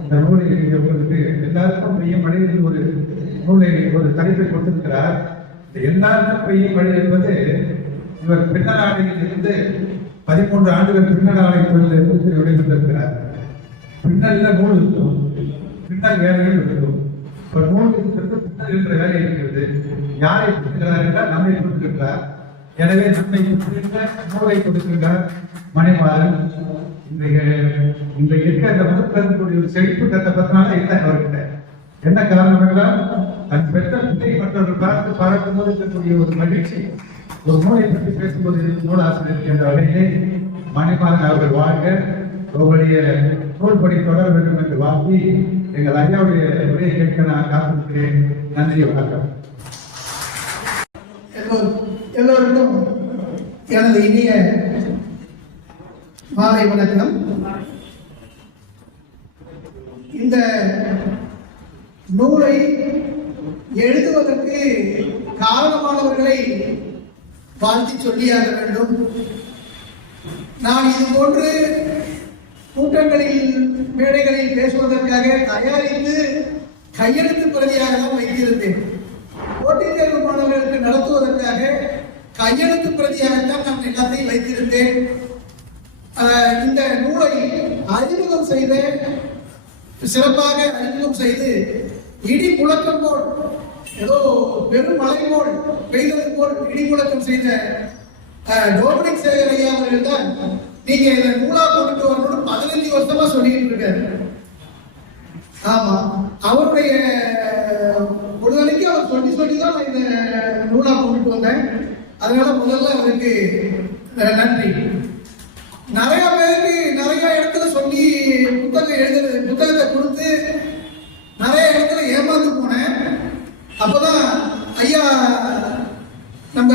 இந்த நூலை எழுதியவர்களுக்கு எல்லாருக்கும் பெய்யும் மழையில் ஒரு நூலை ஒரு தலைப்பை கொடுத்திருக்கிறார். இந்த எல்லாருக்கும் பெய்யும் மழை என்பது இவர் பின்னலாடையில் இருந்து 13 ஆண்டுகள் பின்னலாடை தொழில் இருந்து விடைபெற்றிருக்கிறார். பின்னல்ல நூல் இருக்கும், பின்னல் வேலைகள் இருக்கும். இப்ப நூல் இருக்கிறது, பின்னல் என்ற வேலை இருக்கிறது. யாரை கொடுக்கிறார் என்றால் நம்மை கொடுத்திருக்கிறார். எனவே நம்மை கொடுக்கின்ற நூலை கொடுக்கின்றார் மணிமாறன். இந்த இருக்க அந்த மதத்திற்குரிய ஒரு செழிப்பு கத்த பத்தினால இல்லை அவர்கிட்ட. என்ன காரணம் என்றால் தன் பெற்ற பிள்ளை மற்றவர்கள் பார்த்து பார்க்கும் போது இருக்கக்கூடிய ஒரு மகிழ்ச்சி. ஒரு நூலை பற்றி பேசும்போது நூலாசிரியர் என்ற வகையிலே மணிமாறன் அவர்கள் வாழ்க, உங்களுடைய நூல்படி தொடர வேண்டும் என்று வாழ்த்தி எங்கள் ஐயாவுடைய உரையை கேட்க நான் காத்திருக்கிறேன். நன்றி, வணக்கம். எல்லோருக்கும் எனது இனிய மாலை வணக்கம். இந்த நூலை எழுதுவதற்கு காரணமானவர்களை வாழ்த்தி சொல்லியாக வேண்டும். நான் இது போன்று கூட்டங்களில் மேடைகளில் பேசுவதற்காக தயாரித்து கையெழுத்து பிரதியாக தான் வைத்திருந்தேன். போட்டித் தேர்வு மாணவர்களுக்கு நடத்துவதற்காக கையெழுத்து பிரதியாகத்தான் நான் எல்லாத்தையும் வைத்திருந்தேன். இந்த நூலை அறிமுகம் செய்த சிறப்பாக அறிமுகம் செய்து இடி முழக்கம் போல் ஏதோ பெரும் மழை போல் பெய்தது போல் இடி முழக்கம் செய்த டோமினிக் சேகர் ஐயா அவர்கள் தான் நீங்க இதை நூலா கொண்டுட்டு வரணும்னு 15 வருஷமா சொல்லிட்டு இருக்காரு. ஆமா, அவருடைய விடுதலைக்கு அவர் சொல்லிதான் நான் இதை நூலா கொண்டுட்டு வந்தேன். அதனால முதல்ல அவருக்கு நன்றி. நிறைய பேருக்கு நிறைய இடத்துல சொல்லி புத்தகத்தை கொடுத்து நிறைய இடத்துல ஏமாந்து போனேன். அப்பதான் ஐயா நம்ம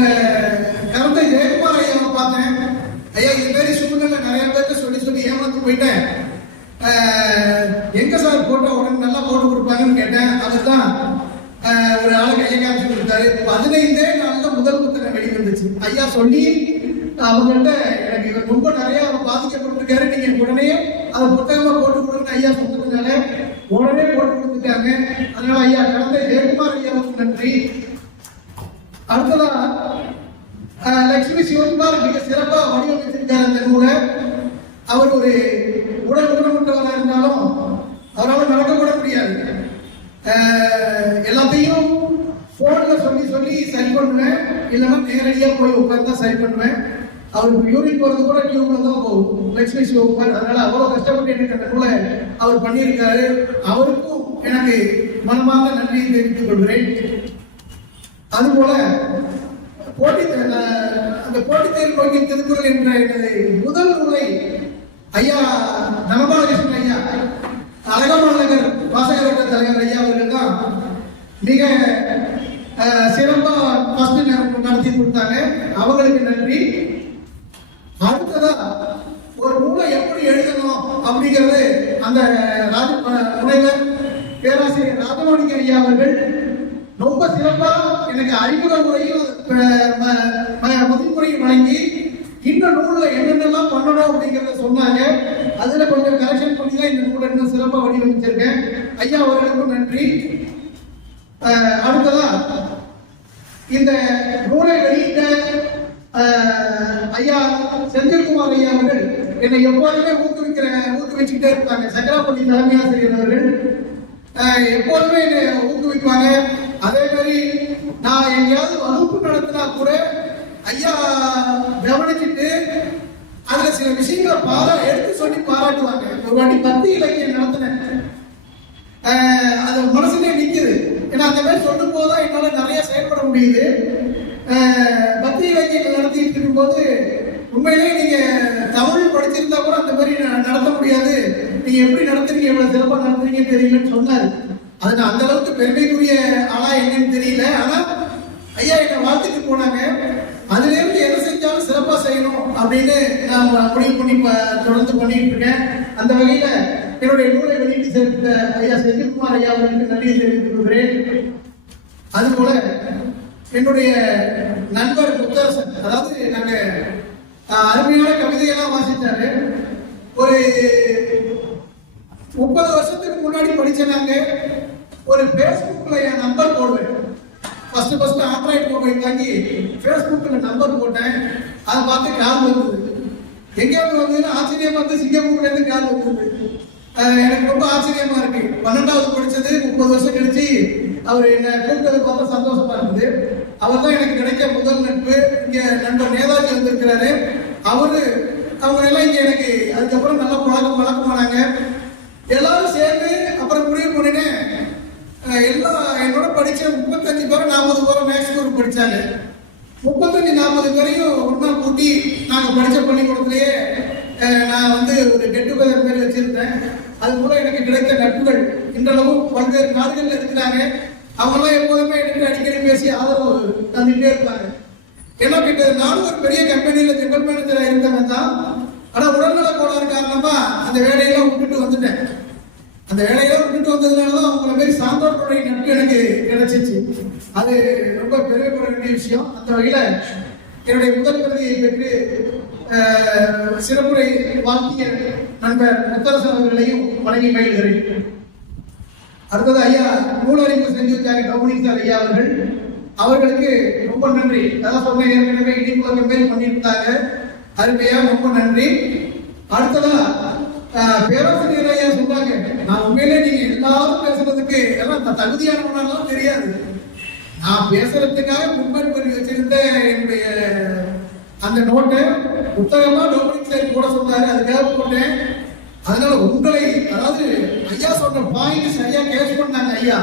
கருத்தை ஜெயக்குமார் ஐயாவை பார்த்தேன். ஐயா இது மாதிரி சூழ்நிலை நிறைய பேருக்கு சொல்லி ஏமாந்து போயிட்டேன். எங்க சார் போட்டோ உடனே நல்லா போட்டு கொடுப்பாங்கன்னு கேட்டேன். அவர் தான் ஒரு ஆளை கையை காமிச்சு கொடுத்தாரு. 15 நாள்ல முதல் புத்தகம் வெளிவந்துச்சு. ஐயா சொல்லி அவங்கள்ட்ட எனக்கு இவர் ரொம்ப நிறைய பாதிக்கப்பட்டிருக்காரு, நீங்க உடனே அதை புத்தகமா போட்டு கொடுங்க ஐயா சொன்னதுனால உடனே போட்டு கொடுத்துட்டாங்க. அதனால ஐயா கடந்த ஜெயக்குமார் ஐயாவுக்கு நன்றி. அடுத்ததா லட்சுமி சிவகுமார் மிக சிறப்பா வடிவமைத்திருக்காரு அந்த நூலை. அவர் ஒரு உடல் ஊனமுற்றவராக இருந்தாலும் அவரால் நடக்க கூட முடியாது. எல்லாத்தையும் போன்ல சொல்லி சரி பண்ணுவேன், இல்லைன்னா நேரடியா போய் உட்கார்ந்தா சரி பண்ணுவேன். அவருக்கு யூரின் போறது கூட டியூப்ல தான் போகும் லட்சுமி சிவகுமார். அதனால அவ்வளவு கஷ்டப்பட்டு எனக்கு அந்த நூலை அவர் பண்ணியிருக்காரு. அவருக்கும் எனக்கு மனமார்ந்த நன்றியை தெரிவித்துக் கொள்கிறேன். அதுபோல அந்த போட்டித் தேர்வு நோக்கி திருக்குறள் என்ற எனது முதல் நூலை ஐயா தனபாலகிருஷ்ணன் ஐயா அழகமான நகர் வாசகர் வட்ட தலைவர் ஐயா அவர்கள் தான் மிக சிறப்பா நடத்தி கொடுத்தாங்க. அவங்களுக்கு நன்றி. அடுத்ததா ஒரு நூலை எப்படி எழுதணும் அப்படிங்கிறது அந்த முனைவர் பேராசிரியர் ராஜமாணிக்க ஐயா அவர்கள் ரொம்ப சிறப்பா எனக்கு அறிமுக முறையில் முதன்முறையும் வழங்கி இன்னும் நூல்ல என்னென்னலாம் பண்ணணும் அப்படிங்கிறத சொன்னாங்க. அதுல கொஞ்சம் கரெக்ஷன் பண்ணி தான் இந்த நூலை இன்னும் சிறப்பா வடிவமைச்சிருக்கேன். ஐயா அவர்களுக்கும் நன்றி. அடுத்ததா இந்த நூலை வெளியிட்ட ஐயா செந்தில்குமார் ஐயா அவர்கள் என்னை எப்போதுமே ஊக்குவிச்சுக்கிட்டே இருப்பாங்க. சக்கராப்பள்ளி தலைமை ஆசிரியர் அவர்கள் எப்போதுமே என்னை ஊக்குவிப்பாங்க. அதே மாதிரி நான் எங்கேயாவது வகுப்பு நடத்தினா கூட ஐயா கவனிச்சுட்டு அதுல சில விஷயங்களை எடுத்து சொல்லி பாராட்டுவாங்க. ஒரு வாட்டி பக்தி இலக்கியம் நடத்தினேன், அது மனசுலயே நிக்குது. ஏன்னா அந்த மாதிரி சொல்லும் போதுதான் என்னால நிறைய செயல்பட முடியுது. பக்தி இலக்கியங்கள் நடத்திட்டு இருக்கும்போது உண்மையிலேயே நீங்க தமிழ் படிச்சிருந்தா கூட அந்த மாதிரி நடத்த முடியாது, நீங்க எப்படி நடத்துறீங்க, எவ்வளவு சிறப்பா நடத்துறீங்கன்னு தெரியலன்னு சொன்னாரு. அது நான் அந்த அளவுக்கு பெருமைக்குரிய ஆளா என்னன்னு தெரியல. ஆனா ஐயா என்னை வாழ்த்துட்டு போனாங்க. அதுல இருந்து எதை செஞ்சாலும் சிறப்பா செய்யணும் அப்படின்னு நான் முடிவு பண்ணி தொடர்ந்து பண்ணிட்டு இருக்கேன். அந்த வகையில என்னுடைய நூலை வெளியிட்டு சேர்த்த ஐயா செந்தில்குமார் ஐயா அவர்களுக்கு நன்றியை தெரிவித்துக் கொள்கிறேன். அதுபோல என்னுடைய நண்பர் முத்தரசன், அதாவது நாங்க அருமையான கவிதையெல்லாம் வாசித்தாரு. ஒரு 30 வருஷத்துக்கு முன்னாடி படிச்ச நாங்க ஒரு பேஸ்புக்ல என் நம்பர் போடுவேன். ஃபர்ஸ்ட் ஆண்ட்ராய்டு மொபைல் வாங்கி பேஸ்புக்ல நம்பர் போட்டேன். அதை பார்த்து கால் வந்தது. எங்கேயாவது வந்ததுன்னா ஆச்சரியமா வந்து சிங்கப்பூர்ல இருந்து கால் வந்தது. எனக்கு ரொம்ப ஆச்சரியமா இருக்கு. 12வது படிச்சது 30 வருஷம் கழிச்சு அவர் என்ன கூப்பிட்டதை பார்த்தா சந்தோஷமா இருந்தது. அவர் தான் எனக்கு கிடைக்க முதல் நட்பு. இங்க நண்பர் நேதாஜி வந்திருக்கிறாரு. அவங்க எல்லாம் இங்க எனக்கு அதுக்கப்புறம் நல்ல பழக்கமானாங்க. எல்லாரும் சேர்ந்து அப்புறம் முடிவு பண்ணினேன். எல்லாம் என்னோட படிச்ச 35 பேரும் 40 பேரும் மேக்ஸ் குரூப் படிச்சாங்க. 35-40 பேரையும் ஒன்னா கூட்டி நாங்க படிச்ச பள்ளிக்கூடத்திலேயே நான் வந்து ஒரு கெட் டுகெதர் மாதிரி வச்சிருந்தேன். அது மூலம் எனக்கு கிடைத்த நட்புகள் இன்றளவும் பல்வேறு நாடுகள்ல இருக்கிறாங்க. அவங்கெல்லாம் எப்போதுமே எனக்கு அடிக்கடி பேசி ஆதரவு தந்துட்டே இருப்பாங்க. என்ன கேட்டது, நானும் ஒரு பெரிய கம்பெனியில ஜெனரல் மேனேஜரா இருந்தவன் தான். ஆனா உடல்நல கோளாறு காரணமா அந்த வேலையெல்லாம் விட்டுட்டு வந்துட்டேன். அந்த வேலையெல்லாம் விட்டுட்டு வந்ததுனாலதான் அவங்கள மாதிரி சான்றோர்களுடைய நட்பு எனக்கு கிடைச்சிச்சு. அது ரொம்ப பெருமைப்பட வேண்டிய விஷயம். அந்த வகையில என்னுடைய முதல் பிரதியை பெற்று சிறப்புரை வாழ்த்திய நண்பர் முத்தரசன் அவர்களையும் வணங்கி பயில்கிறேன். அடுத்தது ஐயா நூலறிவு செஞ்சு வச்சாங்க கவுனிசார் ஐயா அவர்களுக்கு ரொம்ப நன்றி. அதான் சொன்ன ஏற்கனவே இடிமுழக்கம் மேல் பண்ணியிருந்தாங்க, அருமையா ரொம்ப நன்றி. அடுத்ததா பேராசிரியர் ஐயா சொன்னாங்க, நான் உண்மையிலே நீங்க எல்லாரும் பேசுறதுக்கு எல்லாம் தகுதியானவனாலும் தெரியாது, நான் பேசுறதுக்காக முன்பன் பண்ணி வச்சிருந்த என்னுடைய அந்த நோட்டை புத்தகமா டொமினிக் சார் கூட சொன்னாரு, அதுக்காக போட்டேன். அதனால உங்களை, அதாவது ஐயா சொன்ன பாயிண்ட் சரியா கேட்ச் பண்ணாங்க ஐயா.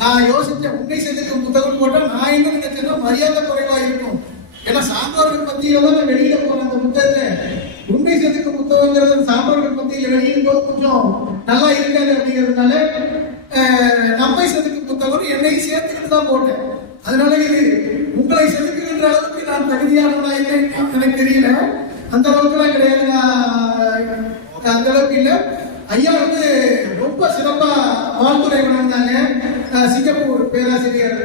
நான் யோசிச்சேன், உண்மை செய்திருக்கும் புத்தகம் போட்டா நான் என்ன நினைச்சேன்னா மரியாதை குறைவா இருக்கும். ஏன்னா சான்றோர்கள் மத்தியில தான் வெளியிட போற அந்த புத்தகத்தை உண்மை செய்திருக்கும் புத்தகங்கிறது சான்றோர்கள் மத்தியில வெளியிடும் போது கொஞ்சம் நல்லா இருக்காது அப்படிங்கிறதுனால நம்மை செதுக்கும் புத்தகம் என்னை சேர்த்துக்கிட்டு தான் போட்டேன். அதனால இது உங்களை செதுக்குகின்ற அளவுக்கு நான் தகுதியானவனா இல்லை எனக்கு தெரியல, அந்த அளவுக்குலாம் கிடையாது, நான் அந்த அளவுக்கு இல்லை. ஐயா ரொம்ப சிறப்பா வாழ்த்துறை வழங்கினாங்க. சிங்கப்பூர் பேராசிரியர்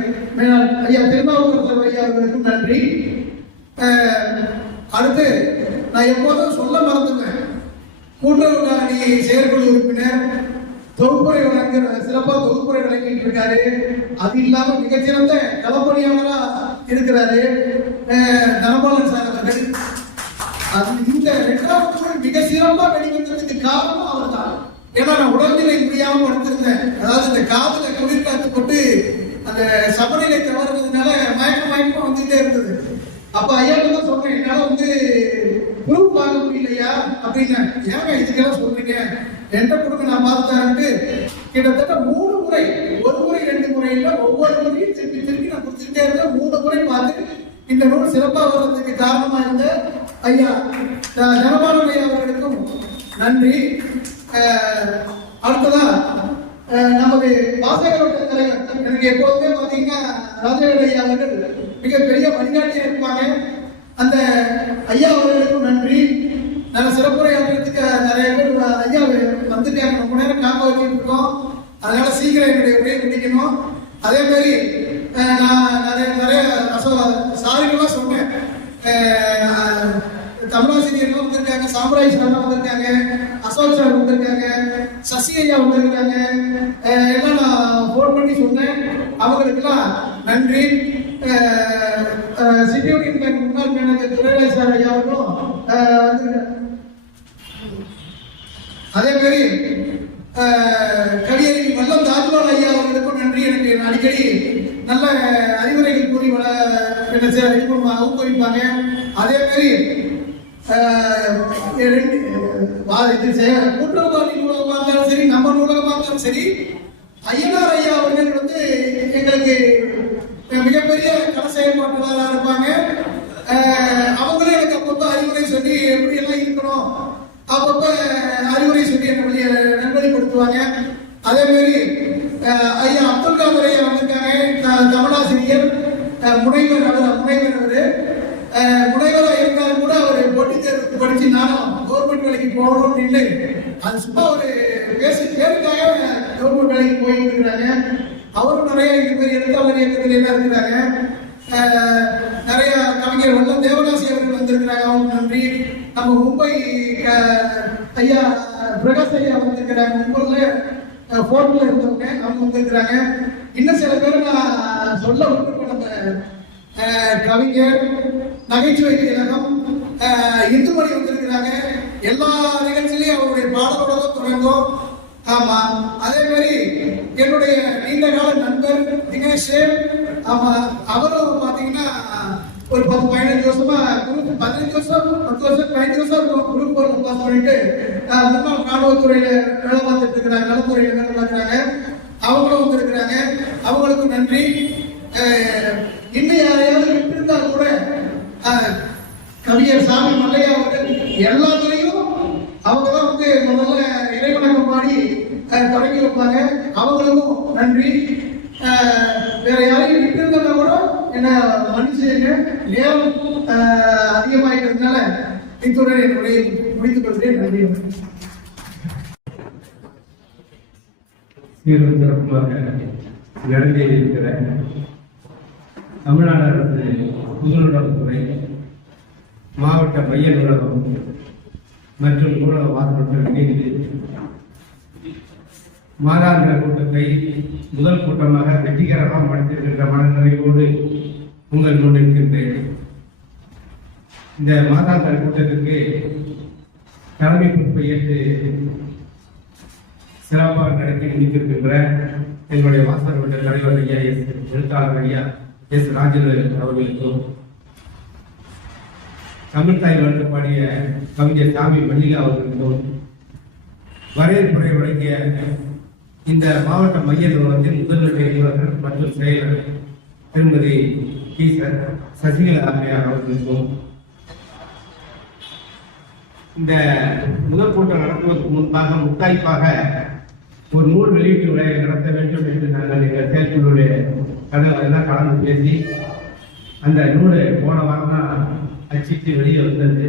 ஐயா திருநாவுக்கரசர் ஐயா அவர்களுக்கும் நன்றி. அடுத்து நான் எப்போதும் சொல்ல மறந்துவேன், கூட்டுறவு காரணி செயற்குழு உறுப்பினர் தொகுப்புரை சிறப்பா தொகுப்புரை வழங்கிட்டு இருக்காரு. அது இல்லாம மிகச்சிறந்த களப்பணியாளரா இருக்கிறாரு தனபாலன் சார் அவர்கள். இந்த 2வது முறை மிக சிறப்பா வெளிவந்ததுக்கு காரணம் அவர் தான். ஏன்னா நான் உடல்நிலை முடியாம படுத்திருந்தேன், அதாவது இந்த காதுல குளிர்காத்து போட்டு அந்த சமநிலை தவறுனதுனால மயக்கமா வந்துட்டே இருந்தது. அப்ப ஐயா தான் சொன்னேன், என்னால குரூப் பார்க்க முடியலையா அப்படின்னு. ஏங்க இதுக்கெல்லாம் சொல்றீங்க, என்கிட்ட கொடுக்க நான் பார்த்துட்டாருன்ட்டு கிட்டத்தட்ட 3 முறை, 1 முறை 2 முறை இல்லை, ஒவ்வொரு முறையும் திருப்பி நான் கொடுத்துட்டே இருந்தேன். 3 முறை பார்த்து இந்த நூல் சிறப்பாக வர்றதுக்கு காரணமா இருந்த ஐயா தனபாலன் ஐயா அவர்களுக்கும் நன்றி. அடுத்ததா நமது வாசகர் வட்ட தலைவர், எனக்கு எப்போதுமே பார்த்தீங்கன்னா ராஜவேல் ஐயா அவர்கள் மிகப்பெரிய வழிகாட்டியா இருப்பாங்க. அந்த ஐயா அவர்களுக்கும் நன்றி. நாங்கள் சிறப்புரையாற்றுறதுக்கு நிறைய பேர் ஐயா வந்துட்டாங்க, ரொம்ப நேரம் காக்க வச்சுட்டு இருக்கோம், அதனால சீக்கிரம் என்னுடைய உரையை முடிக்கணும். அதே மாதிரி நான் நிறைய சாரிகளாக சொன்னேன். தமிழாசிரியர்கள் வந்திருக்காங்க, சாம்ராஜ் சார் வந்திருக்காங்க, அசோக் சார் வந்திருக்காங்க, சசி ஐயா வந்திருக்காங்க, எல்லாம் நான் ஃபோன் பண்ணி சொன்னேன், அவங்களுக்கெல்லாம் நன்றி. சிட்டி யூனியன் பேங்க் முன்னாள் மேனேஜர் துரைராஜ் சார் ஐயா அவர்களும் வந்திருக்காங்க. அதே மாதிரி கடியறி வல்லம் தாஜ்வால் ஐயா அவர்களுக்கும் நன்றி. எனக்கு அடிக்கடி நல்ல அறிவுரைகள் கூறி ஊக்குவிப்பாங்க. அதே மாதிரி கூட்டுறவுகாரணி நூலகமாக இருந்தாலும் சரி, நம்ம நூலகமாக இருந்தாலும் சரி, ஐயனார் ஐயா அவர்கள் எங்களுக்கு மிகப்பெரிய கல செயல்பாட்டாளராக இருப்பாங்க. அவங்களும் எனக்கு அப்பப்போ அறிவுரை சொல்லி எப்படி எல்லாம் இருக்கணும் அப்பப்ப அறிவுரை சொல்லி என்னுடைய நல்வழிப்படுத்துவாங்க. அதே மாதிரி ஐயா அப்துல் காதர் ஐயா வந்திருக்காங்க, தமிழாசிரியர் முனைவர். முனைவராக இருந்தாலும் கூட அவர் போட்டி தேர்வுக்கு படிச்சு நானும் கவர்மெண்ட் வேலைக்கு போகணும்னு இல்லை, அது சும்மா ஒரு பேருக்காக கவர்மெண்ட் வேலைக்கு போயிட்டு இருக்கிறாங்க. அவரும் நிறைய இது மாதிரி எழுத்தாளர் இயக்கத்தில் எல்லாம் இருக்கிறாங்க. நிறைய கவிஞர் வல்லம் தேவதாசி அவர்கள் வந்திருக்கிறாங்க, அவங்க நன்றி. நம்ம மும்பை ஐயா பிரகாஷ் ஐயா வந்திருக்கிறாங்க, மும்பைல போர்ட்ல இருந்தவங்க, அவங்க வந்திருக்கிறாங்க. இன்னும் சில பேர் நான் சொல்ல விட்டுருக்கோம். நம்ம கவிஞர் நகைச்சுவை திலகம் இந்துமணி வந்திருக்கிறாங்க. எல்லா நிகழ்ச்சியிலையும் அவருடைய பாடலோட தான் தொடங்கும். ஆமா, அதே மாதிரி என்னுடைய நீண்ட கால நண்பர் தினேஷ், ஆமா, அவரும் பாத்தீங்கன்னா ஒரு 10-15 வருஷமா குரூப் 15 வருஷம் 10 வருஷம் 15 வருஷம் இருக்கும் குரூப் 4 பாஸ் பண்ணிட்டு முன்னாள் ராணுவத்துறையில வேலை பார்த்துட்டு இருக்கிறாங்க, நலத்துறையில வேலை பார்க்குறாங்க. அவங்களும் வந்திருக்கிறாங்க, அவங்களுக்கும் நன்றி. இன்னும் யாரையாவது விட்டிருந்தா கூட கவிஞர் சாமி மல்லையா அவர்கள் எல்லாத்துலையும் அவங்க தான் முதல்ல இறைவணக்கம் பாடி தொடங்கி வைப்பாங்க, அவங்களுக்கும் நன்றி. வேற யாரையும் விட்டிருந்தா கூட என்ன மன்னிச்சுங்க, நேரம் அதிகமாகிட்டதுனால இத்துடன் என்னுடைய முடித்துக் கொள்கிறேன். நன்றி. சீரும் சிறப்புமாக நடந்தே இருக்கிற தமிழ்நாடு அரசு பொதுநூலகத்துறை மாவட்ட மைய நூலகம் மற்றும் நூலக வாசகர்கள் இணைந்து மாதாந்திர கூட்டத்தை முதல் கூட்டமாக வெற்றிகரமாக நடத்தியிருக்கின்ற மனநிறைவோடு உங்கள் முன் இருக்கின்றேன். இந்த மாதாந்திர கூட்டத்திற்கு தலைமை பொறுப்பை ஏற்று சிறப்பாக நடத்தி முடித்திருக்கின்ற எங்களுடைய வாசகர் வட்ட தலைவர் ஐயா எழுத்தாளர் ஐயா ராஜவேலு அவர்களுக்கும், தமிழ்தாய் வாழ்த்து பாடிய கவிஞர் சாமி மல்லிகா அவர்களுக்கும், வரவேற்புரை வழங்கிய இந்த மாவட்ட மைய நூலகத்தின் முதல்நிலை இயக்குநர் மற்றும் செயலர் திருமதி சசிகலா அம்மையார் அவர்களுக்கும், இந்த முதல் கூட்டம் நடத்துவதற்கு முன்பாக முத்தாய்ப்பாக ஒரு நூல் வெளியீட்டு விழாவை நடத்த வேண்டும் என்று நாங்கள் எங்கள் செயற்குழுடைய அதெல்லாம் கலந்து பேசி அந்த நூலை போன வாரம் தான் அச்சிட்டு வெளியே வந்தது.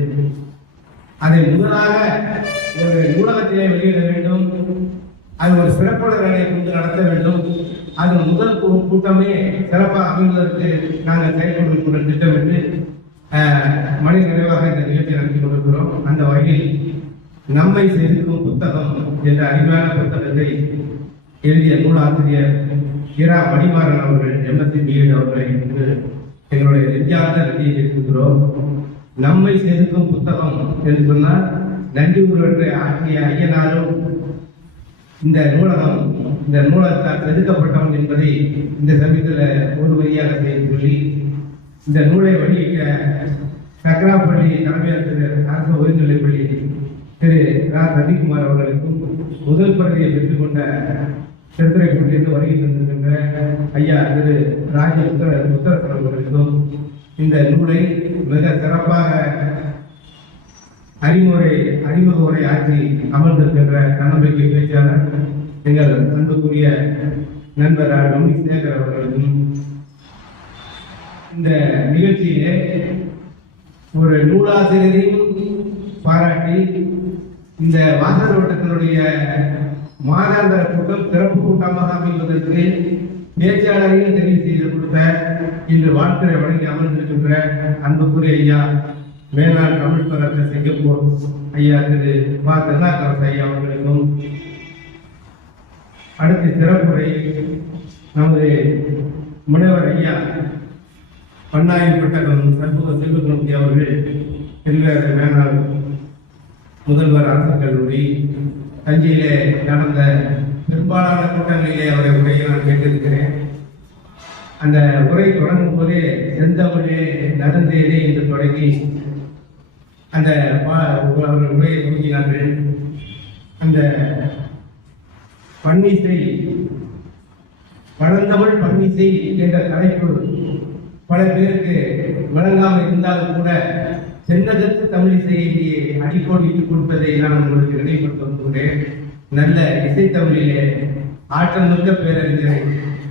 அதை முதலாக ஒரு நூலகத்திலே வெளியிட வேண்டும், அது ஒரு சிறப்பாளர்களை கொண்டு நடத்த வேண்டும். அது முதல் கூட்டமே சிறப்பாக அமைவதற்கு நாங்கள் செயல்படுவதற்கு திட்டமிட்டு மணி நிறைவாக இந்த நிகழ்ச்சியை நடத்தி கொண்டிருக்கிறோம். அந்த வகையில் நம்மை செதுக்கும் புத்தகம் என்ற அருமையான புத்தகத்தை எழுதிய நூலாசிரியர் இரா மணிமாறன் அவர்கள் MSc BEd அவர்களை எங்களுடைய நெஞ்சார்ந்த நன்றியை தெரிவிக்கிறோம். நம்மை செதுக்கும் புத்தகம் என்று சொன்னால் நன்றி உருவற்றை ஆற்றிய ஐயனாரும் இந்த நூலகம் இந்த நூலகத்தால் செதுக்கப்பட்டவன் என்பதை இந்த சமயத்தில் ஒரு வரியாக செய்து சொல்லி இந்த நூலை வெளியிட்ட சக்கராப்பள்ளி தலைமை அரசு உயர்நிலைப்பள்ளி திரு ரா ரவிக்குமார் அவர்களுக்கும், முதல் பிரதியை பெற்றுக்கொண்ட திருத்துறைப்பட்டிலிருந்து வருகை தந்திருக்கின்ற ஐயா திரு ராஜ உத்தரசன் அவர்களுக்கும், இந்த நூலை மிக சிறப்பாக அறிமுக உரை ஆற்றி அமர்ந்திருக்கின்ற தன்னம்பிக்கை பேச்சாளர் எங்கள் அன்புக்குரிய நண்பர் ரமணி சேகர் அவர்களுக்கும், இந்த நிகழ்ச்சியிலே ஒரு நூலாசிரியரையும் பாராட்டி இந்த வாசகர் வட்டத்தினுடைய மாதாந்திர கூட்டம் சிறப்பு கூட்டமாக அமைவதற்கு பேச்சாளரையும் தெரிவு செய்து கொடுத்த இன்று வாழ்த்துறை வழங்கி அமர்ந்திருக்கின்ற அன்புக்குரிய ஐயா மேலாண் தமிழ் பரத்த சிங்கப்பூர் ஐயா திரு திருநாக்கரசு ஐயா அவர்களுக்கும், அடுத்த சிறப்புரை நமது முனைவர் ஐயா பன்னாயின் பட்டகம் சண்முக செல்வகுமூர்த்தி அவர்கள் திருவேறு மேலாள் முதல்வர் அரசு கல்லூரி தஞ்சையிலே நடந்த பெரும்பாலான கூட்டங்களிலே அவரை உரையை நான் கேட்டிருக்கிறேன். அந்த உரை தொடங்கும் போதே செந்தமிழே நடந்தேனே என்று தொடங்கி அந்த அவர்கள் உரையை தொடங்கினார்கள். அந்த பன்னிசை பழந்தமிழ் பன்னிசை என்ற தலைப்பு பல பேருக்கு வழங்காமல் இருந்தாலும் கூட செந்தகத்து தமிழிசையை அடிக்கோடிட்டுக் கொடுப்பதை நான் உங்களுக்கு நினைவுபடுத்த வந்துள்ளேன். நல்ல இசைத்தமிழிலே ஆற்றல் மிக்க பேரறிஞரை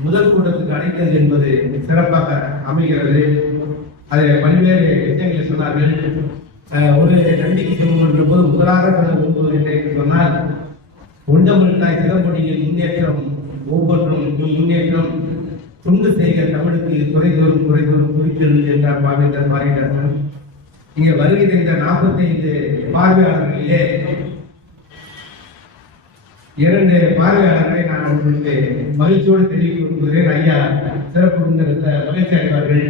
முதல் கூட்டத்துக்கு அழைத்தது என்பது சிறப்பாக அமைகிறது. அதில் பல்வேறு விஷயங்களை சொன்னார்கள். ஒரு நம்பிக்கை சொல்லும் போது முதலாக சொல்ல விரும்புவது என்று சொன்னால், ஒண்டமிழ்தாய் சிறப்படியில் முன்னேற்றம் ஒவ்வொன்றும் முன்னேற்றம் துண்டு செய்க தமிழுக்கு துறைதோறும் குறிக்கிறது என்றார் பாவேந்தர் பாரதிதாசன். இங்கே வருகிற இந்த 45 பார்வையாளர்களிலே 2 பார்வையாளர்களை நான் உங்களுக்கு மகிழ்ச்சியோடு தெரிவிக்க விரும்புகிறேன். ஐயா சிறப்பு விருந்தினர்கள் மகிழ்ச்சி அடைவார்கள்.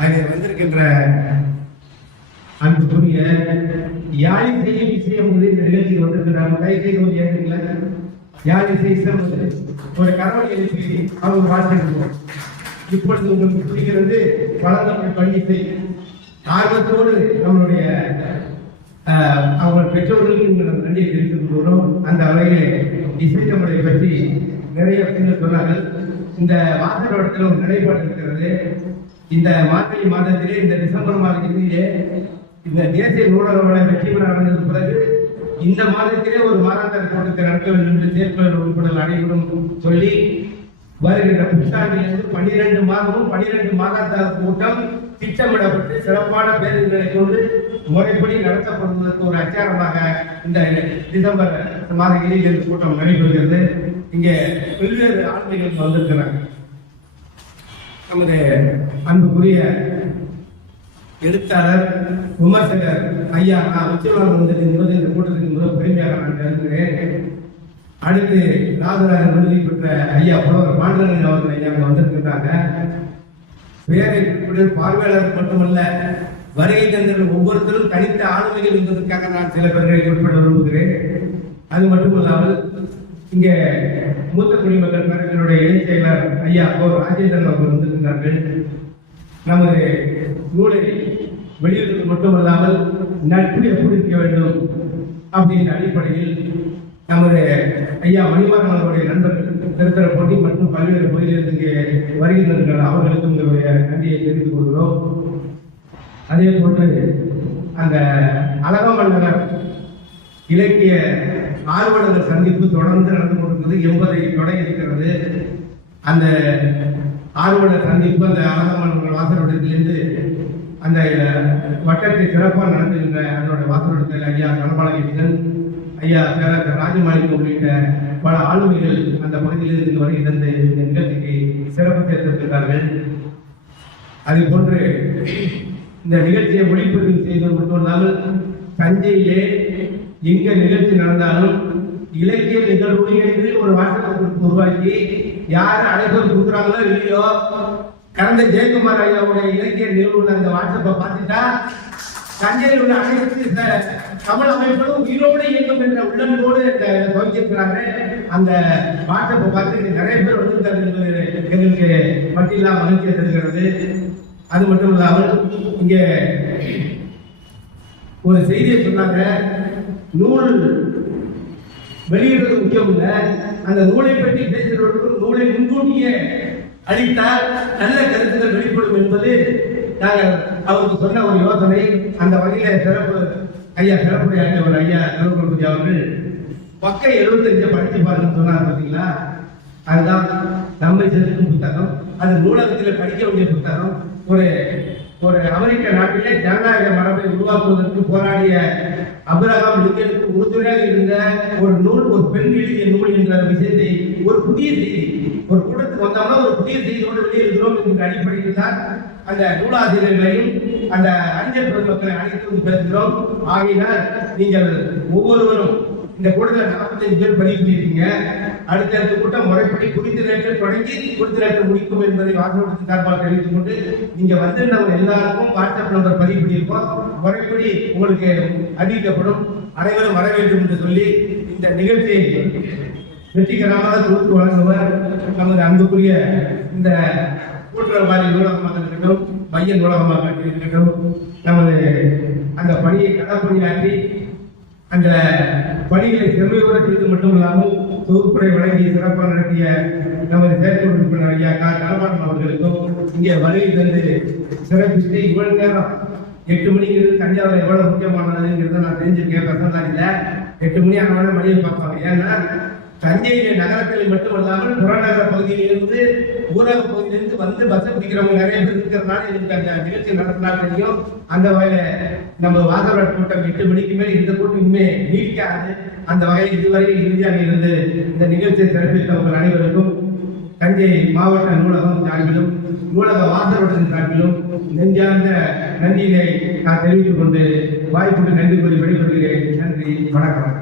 அதில் வந்திருக்கின்ற அன்புக்குரிய யாழி செய்யும் விஷயம் இந்த நிகழ்ச்சியில் வந்திருக்கிறாங்க. தயவுசெய்து ஏற்றுங்களா? யாழி செய்ய ஒரு கரவணி எழுப்பி அவங்க வாழ்த்துகிறோம். இப்பொழுது உங்களுக்கு புரிகிறது பழந்தமிழ் பள்ளிசை. ஆர்வத்தோடு நம்மளுடைய அவங்க பெற்றோர்களுக்கு நன்றியை தெரிவித்துக் கொள்கிறோம். அந்த வகையிலே இசைத்தமிழை பற்றி நிறைய விஷயங்கள் சொன்னார்கள். இந்த வாசகத்தில் ஒரு நிலைப்பாடு இருக்கிறது. இந்த மார்கழி மாதத்திலே இந்த டிசம்பர் மாத இறுதியிலே இந்த தேசிய நூலக வெற்றி விழா நடந்தது பிறகு இந்த மாதத்திலே ஒரு மாதாந்திர கூட்டத்தை நடத்த வேண்டும் என்று செயற்பாளர் உறுப்பினர்கள் அனைவரும் சொல்லி வருகின்ற புத்தாண்டிலிருந்து 12 மாதமும் 12 மாதாந்திர கூட்டம் திட்டமிடப்பட்டு சிறப்பான பேருந்துகளை கொண்டு முறைப்படி நடத்தப்படுவதற்கு ஒரு அச்சாரமாக இந்த டிசம்பர் மாத இறுதியில் கூட்டம் நடைபெறுகிறது. இங்கே பல்வேறு ஆளுமைகள் வந்திருக்கிறாங்க. நமது அன்புக்குரிய எழுத்தாளர் விமர்சகர் ஐயா நான் உச்சவரம் என்பது இந்த கூட்டத்திற்கு முதல் பெருமையாக நான் கருதுகிறேன். அடுத்து ராஜராஜன் விருதை பெற்ற ஐயா புலவர் பாண்டரங்கன் அவர்கள் ஐயா வந்திருக்கின்றாங்க. பேரை பார்வையாளர் மட்டுமல்ல, வருகை தந்த ஒவ்வொருத்தரும் தனித்த ஆளுமைகள் என்பதற்காக நான் சில பேர்களை குறிப்பிட விரும்புகிறேன். அது மட்டுமல்லாமல் இங்கே மூத்த குடிமக்கள் பேரவையினுடைய இணைச் செயலர் ஐயா ராஜேந்திரன் அவர்கள் வந்திருக்கிறார்கள். நமது நூலை வெளியிடுவது மட்டுமல்லாமல் நட்பு எப்படி இருக்க வேண்டும் அப்படின்ற அடிப்படையில் நமது ஐயா மணிமாறன் அவருடைய நண்பர்கள் திருத்தர போட்டி மற்றும் பல்வேறு பகுதியிலிருந்து இங்கே வருகின்றனர். அவர்களுக்கும் உங்களுடைய நன்றியை தெரிவித்துக் கொள்கிறோம். அதே போன்று அந்த அழகமல்லர் இலக்கிய ஆர்வலர்கள் சந்திப்பு தொடர்ந்து நடந்து கொண்டிருக்கிறது. 80 தொடங்கி இருக்கிறது. அந்த ஆர்வலர் சந்திப்பு அந்த அழகமல்லர் வாசலிடத்திலிருந்து அந்த வட்டத்தை சிறப்பாக நடத்துகின்ற அதனோட வாசலிடத்தில் ஐயா கனபாலகிருஷ்ணன், ஐயா பேரர் ராஜமாணிக்கம் உள்ளிட்ட பல ஆளுமைகள் அந்த பகுதியிலிருந்து வருகை தந்து இந்த நிகழ்ச்சிக்கு சிறப்பு சேர்த்திருக்கிறார்கள். அதே போன்று இந்த நிகழ்ச்சியை ஒளிப்பதிவு செய்வது மட்டுமல்லாமல் தஞ்சையிலே எங்க நிகழ்ச்சி நடந்தாலும் இலக்கிய நிகழ்வு என்று ஒரு வாட்ஸ்அப் உருவாக்கி யார் அழைப்பு கொடுக்குறாங்களோ இல்லையோ, கடந்த ஜெயக்குமார் ஐயாவுடைய இலக்கிய நிகழ்வுல அந்த வாட்ஸ்அப்பை பார்த்துட்டா தஞ்சையில் உள்ள அனைத்து தமிழ் அமைப்புகளும் உயிரோடு இயங்கும் என்ற உள்ளன்போடு துவங்கியிருக்கிறாங்க. அந்த வாட்ஸ்அப்பை பார்த்து நிறைய பேர் வந்திருக்காங்க என்பது எங்களுக்கு மட்டில்லா மகிழ்ச்சியை தருகிறது. அது மட்டும் இல்லாமல் இங்கே ஒரு செய்தியை சொன்னாங்க, நூல் வெளியிடுறது முக்கியம் இல்லை, அந்த நூலை பற்றி பேசுகிறவர்களுக்கு நூலை முன்கூட்டியே அளித்தால் நல்ல கருத்துக்கள் வெளிப்படும் என்பது நாங்கள் அவருக்கு சொன்ன ஒரு யோசனை. அந்த வகையில சிறப்பு ஐயா சிறப்புரையாற்றியவர் ஐயா கருப்பூர்பதி அவர்கள் பக்கம் 75 படித்து பாருன்னு சொன்னார். பார்த்தீங்களா, அதுதான் நம்மை செலுத்தும் புத்தகம். அது நூலகத்தில் படிக்க வேண்டிய புத்தகம். ஒரு அமெரிக்க நாட்டிலே ஜனநாயக மரபை உருவாக்குவதற்கு போராடிய அபிரகாம் லிங்கனுக்கு உறுதுணையாக இருந்த ஒரு நூல், ஒரு பெண் எழுதிய நூல் என்ற விஷயத்தை ஒரு புதிய செய்தி ஒரு கூட்டத்துக்கு வந்தோம்னா ஒரு புதிய செய்தியோடு வெளியிருக்கிறோம் என்ற அடிப்படையில் தான் அந்த நூலாசிரியர்களையும் அந்த அறிஞர் பெருமக்களை அழைத்து வந்து பேசுகிறோம். ஆகையினால் நீங்கள் ஒவ்வொருவரும் இந்த கூட்டத்தில் 45 பேர் பதிவு பண்ணியிருக்கீங்க. அடுத்தடுத்த கூட்டம் முறைப்படி குறித்த நேரத்தில் தொடங்கி குறித்த நேரத்தில் முடிக்கும் என்பதை வாசகத்தின் சார்பாக தெரிவித்துக் கொண்டு நீங்க வந்து நம்ம எல்லாருக்கும் வாட்ஸ்அப் நம்பர் பதிவு பண்ணியிருக்கோம். முறைப்படி உங்களுக்கு அறிவிக்கப்படும். அனைவரும் வர வேண்டும் என்று சொல்லி இந்த நிகழ்ச்சியை வெற்றிகரமாக தொகுத்து வழங்குவர் நமது அன்புக்குரிய இந்த கூட்டுறவாளி நூலகமாக இருக்கட்டும், மைய நூலகமாக இருக்கட்டும், நமது அந்த பணியை களப்பணியாற்றி அந்த பணிகளை செம்மையோடு செய்து மட்டுமில்லாமல் தொகுப்புரை வழங்கி சிறப்பாக நடத்திய நமது செயற்கை உறுப்பினர் ஐயா கனபாலன் அவர்களுக்கும் இங்கே வருகை தந்து சிறப்பித்து இவ்வளவு நேரம் 8 மணிங்கிறது தஞ்சாவூர் எவ்வளவு முக்கியமானதுங்கிறத நான் தெரிஞ்சிருக்கேன். பசந்தாரில 8 மணி ஆன மணியை பார்ப்பாங்க. ஏன்னா தஞ்சையில நகரத்தில் மட்டுமல்லாமல் புறநகர பகுதியிலிருந்து ஊரக பகுதியிலிருந்து வந்து பஸ் பிடிக்கிறவங்க நிறைய பேர் இருக்கிறதுனால எனக்கு அந்த நிகழ்ச்சி நடத்தினா தெரியும். அந்த வகையில நம்ம வாசகர் கூட்டம் 8 மணிக்கு மேல் இந்த கூட்டம் இனிமே நீடிக்காது. அந்த வகையில் இதுவரை இறுதியாக இருந்து இந்த நிகழ்ச்சியை சிறப்பித்தவர்கள் அனைவருக்கும் தஞ்சை மாவட்ட நூலகம் சார்பிலும் நூலக வாசகருடன் சார்பிலும் நெஞ்சார்ந்த நன்றியினை நான் தெரிவித்துக் கொண்டு வாய்ப்புக்கு நன்றி கூறி வெளிப்படுகிறேன். நன்றி, வணக்கம்.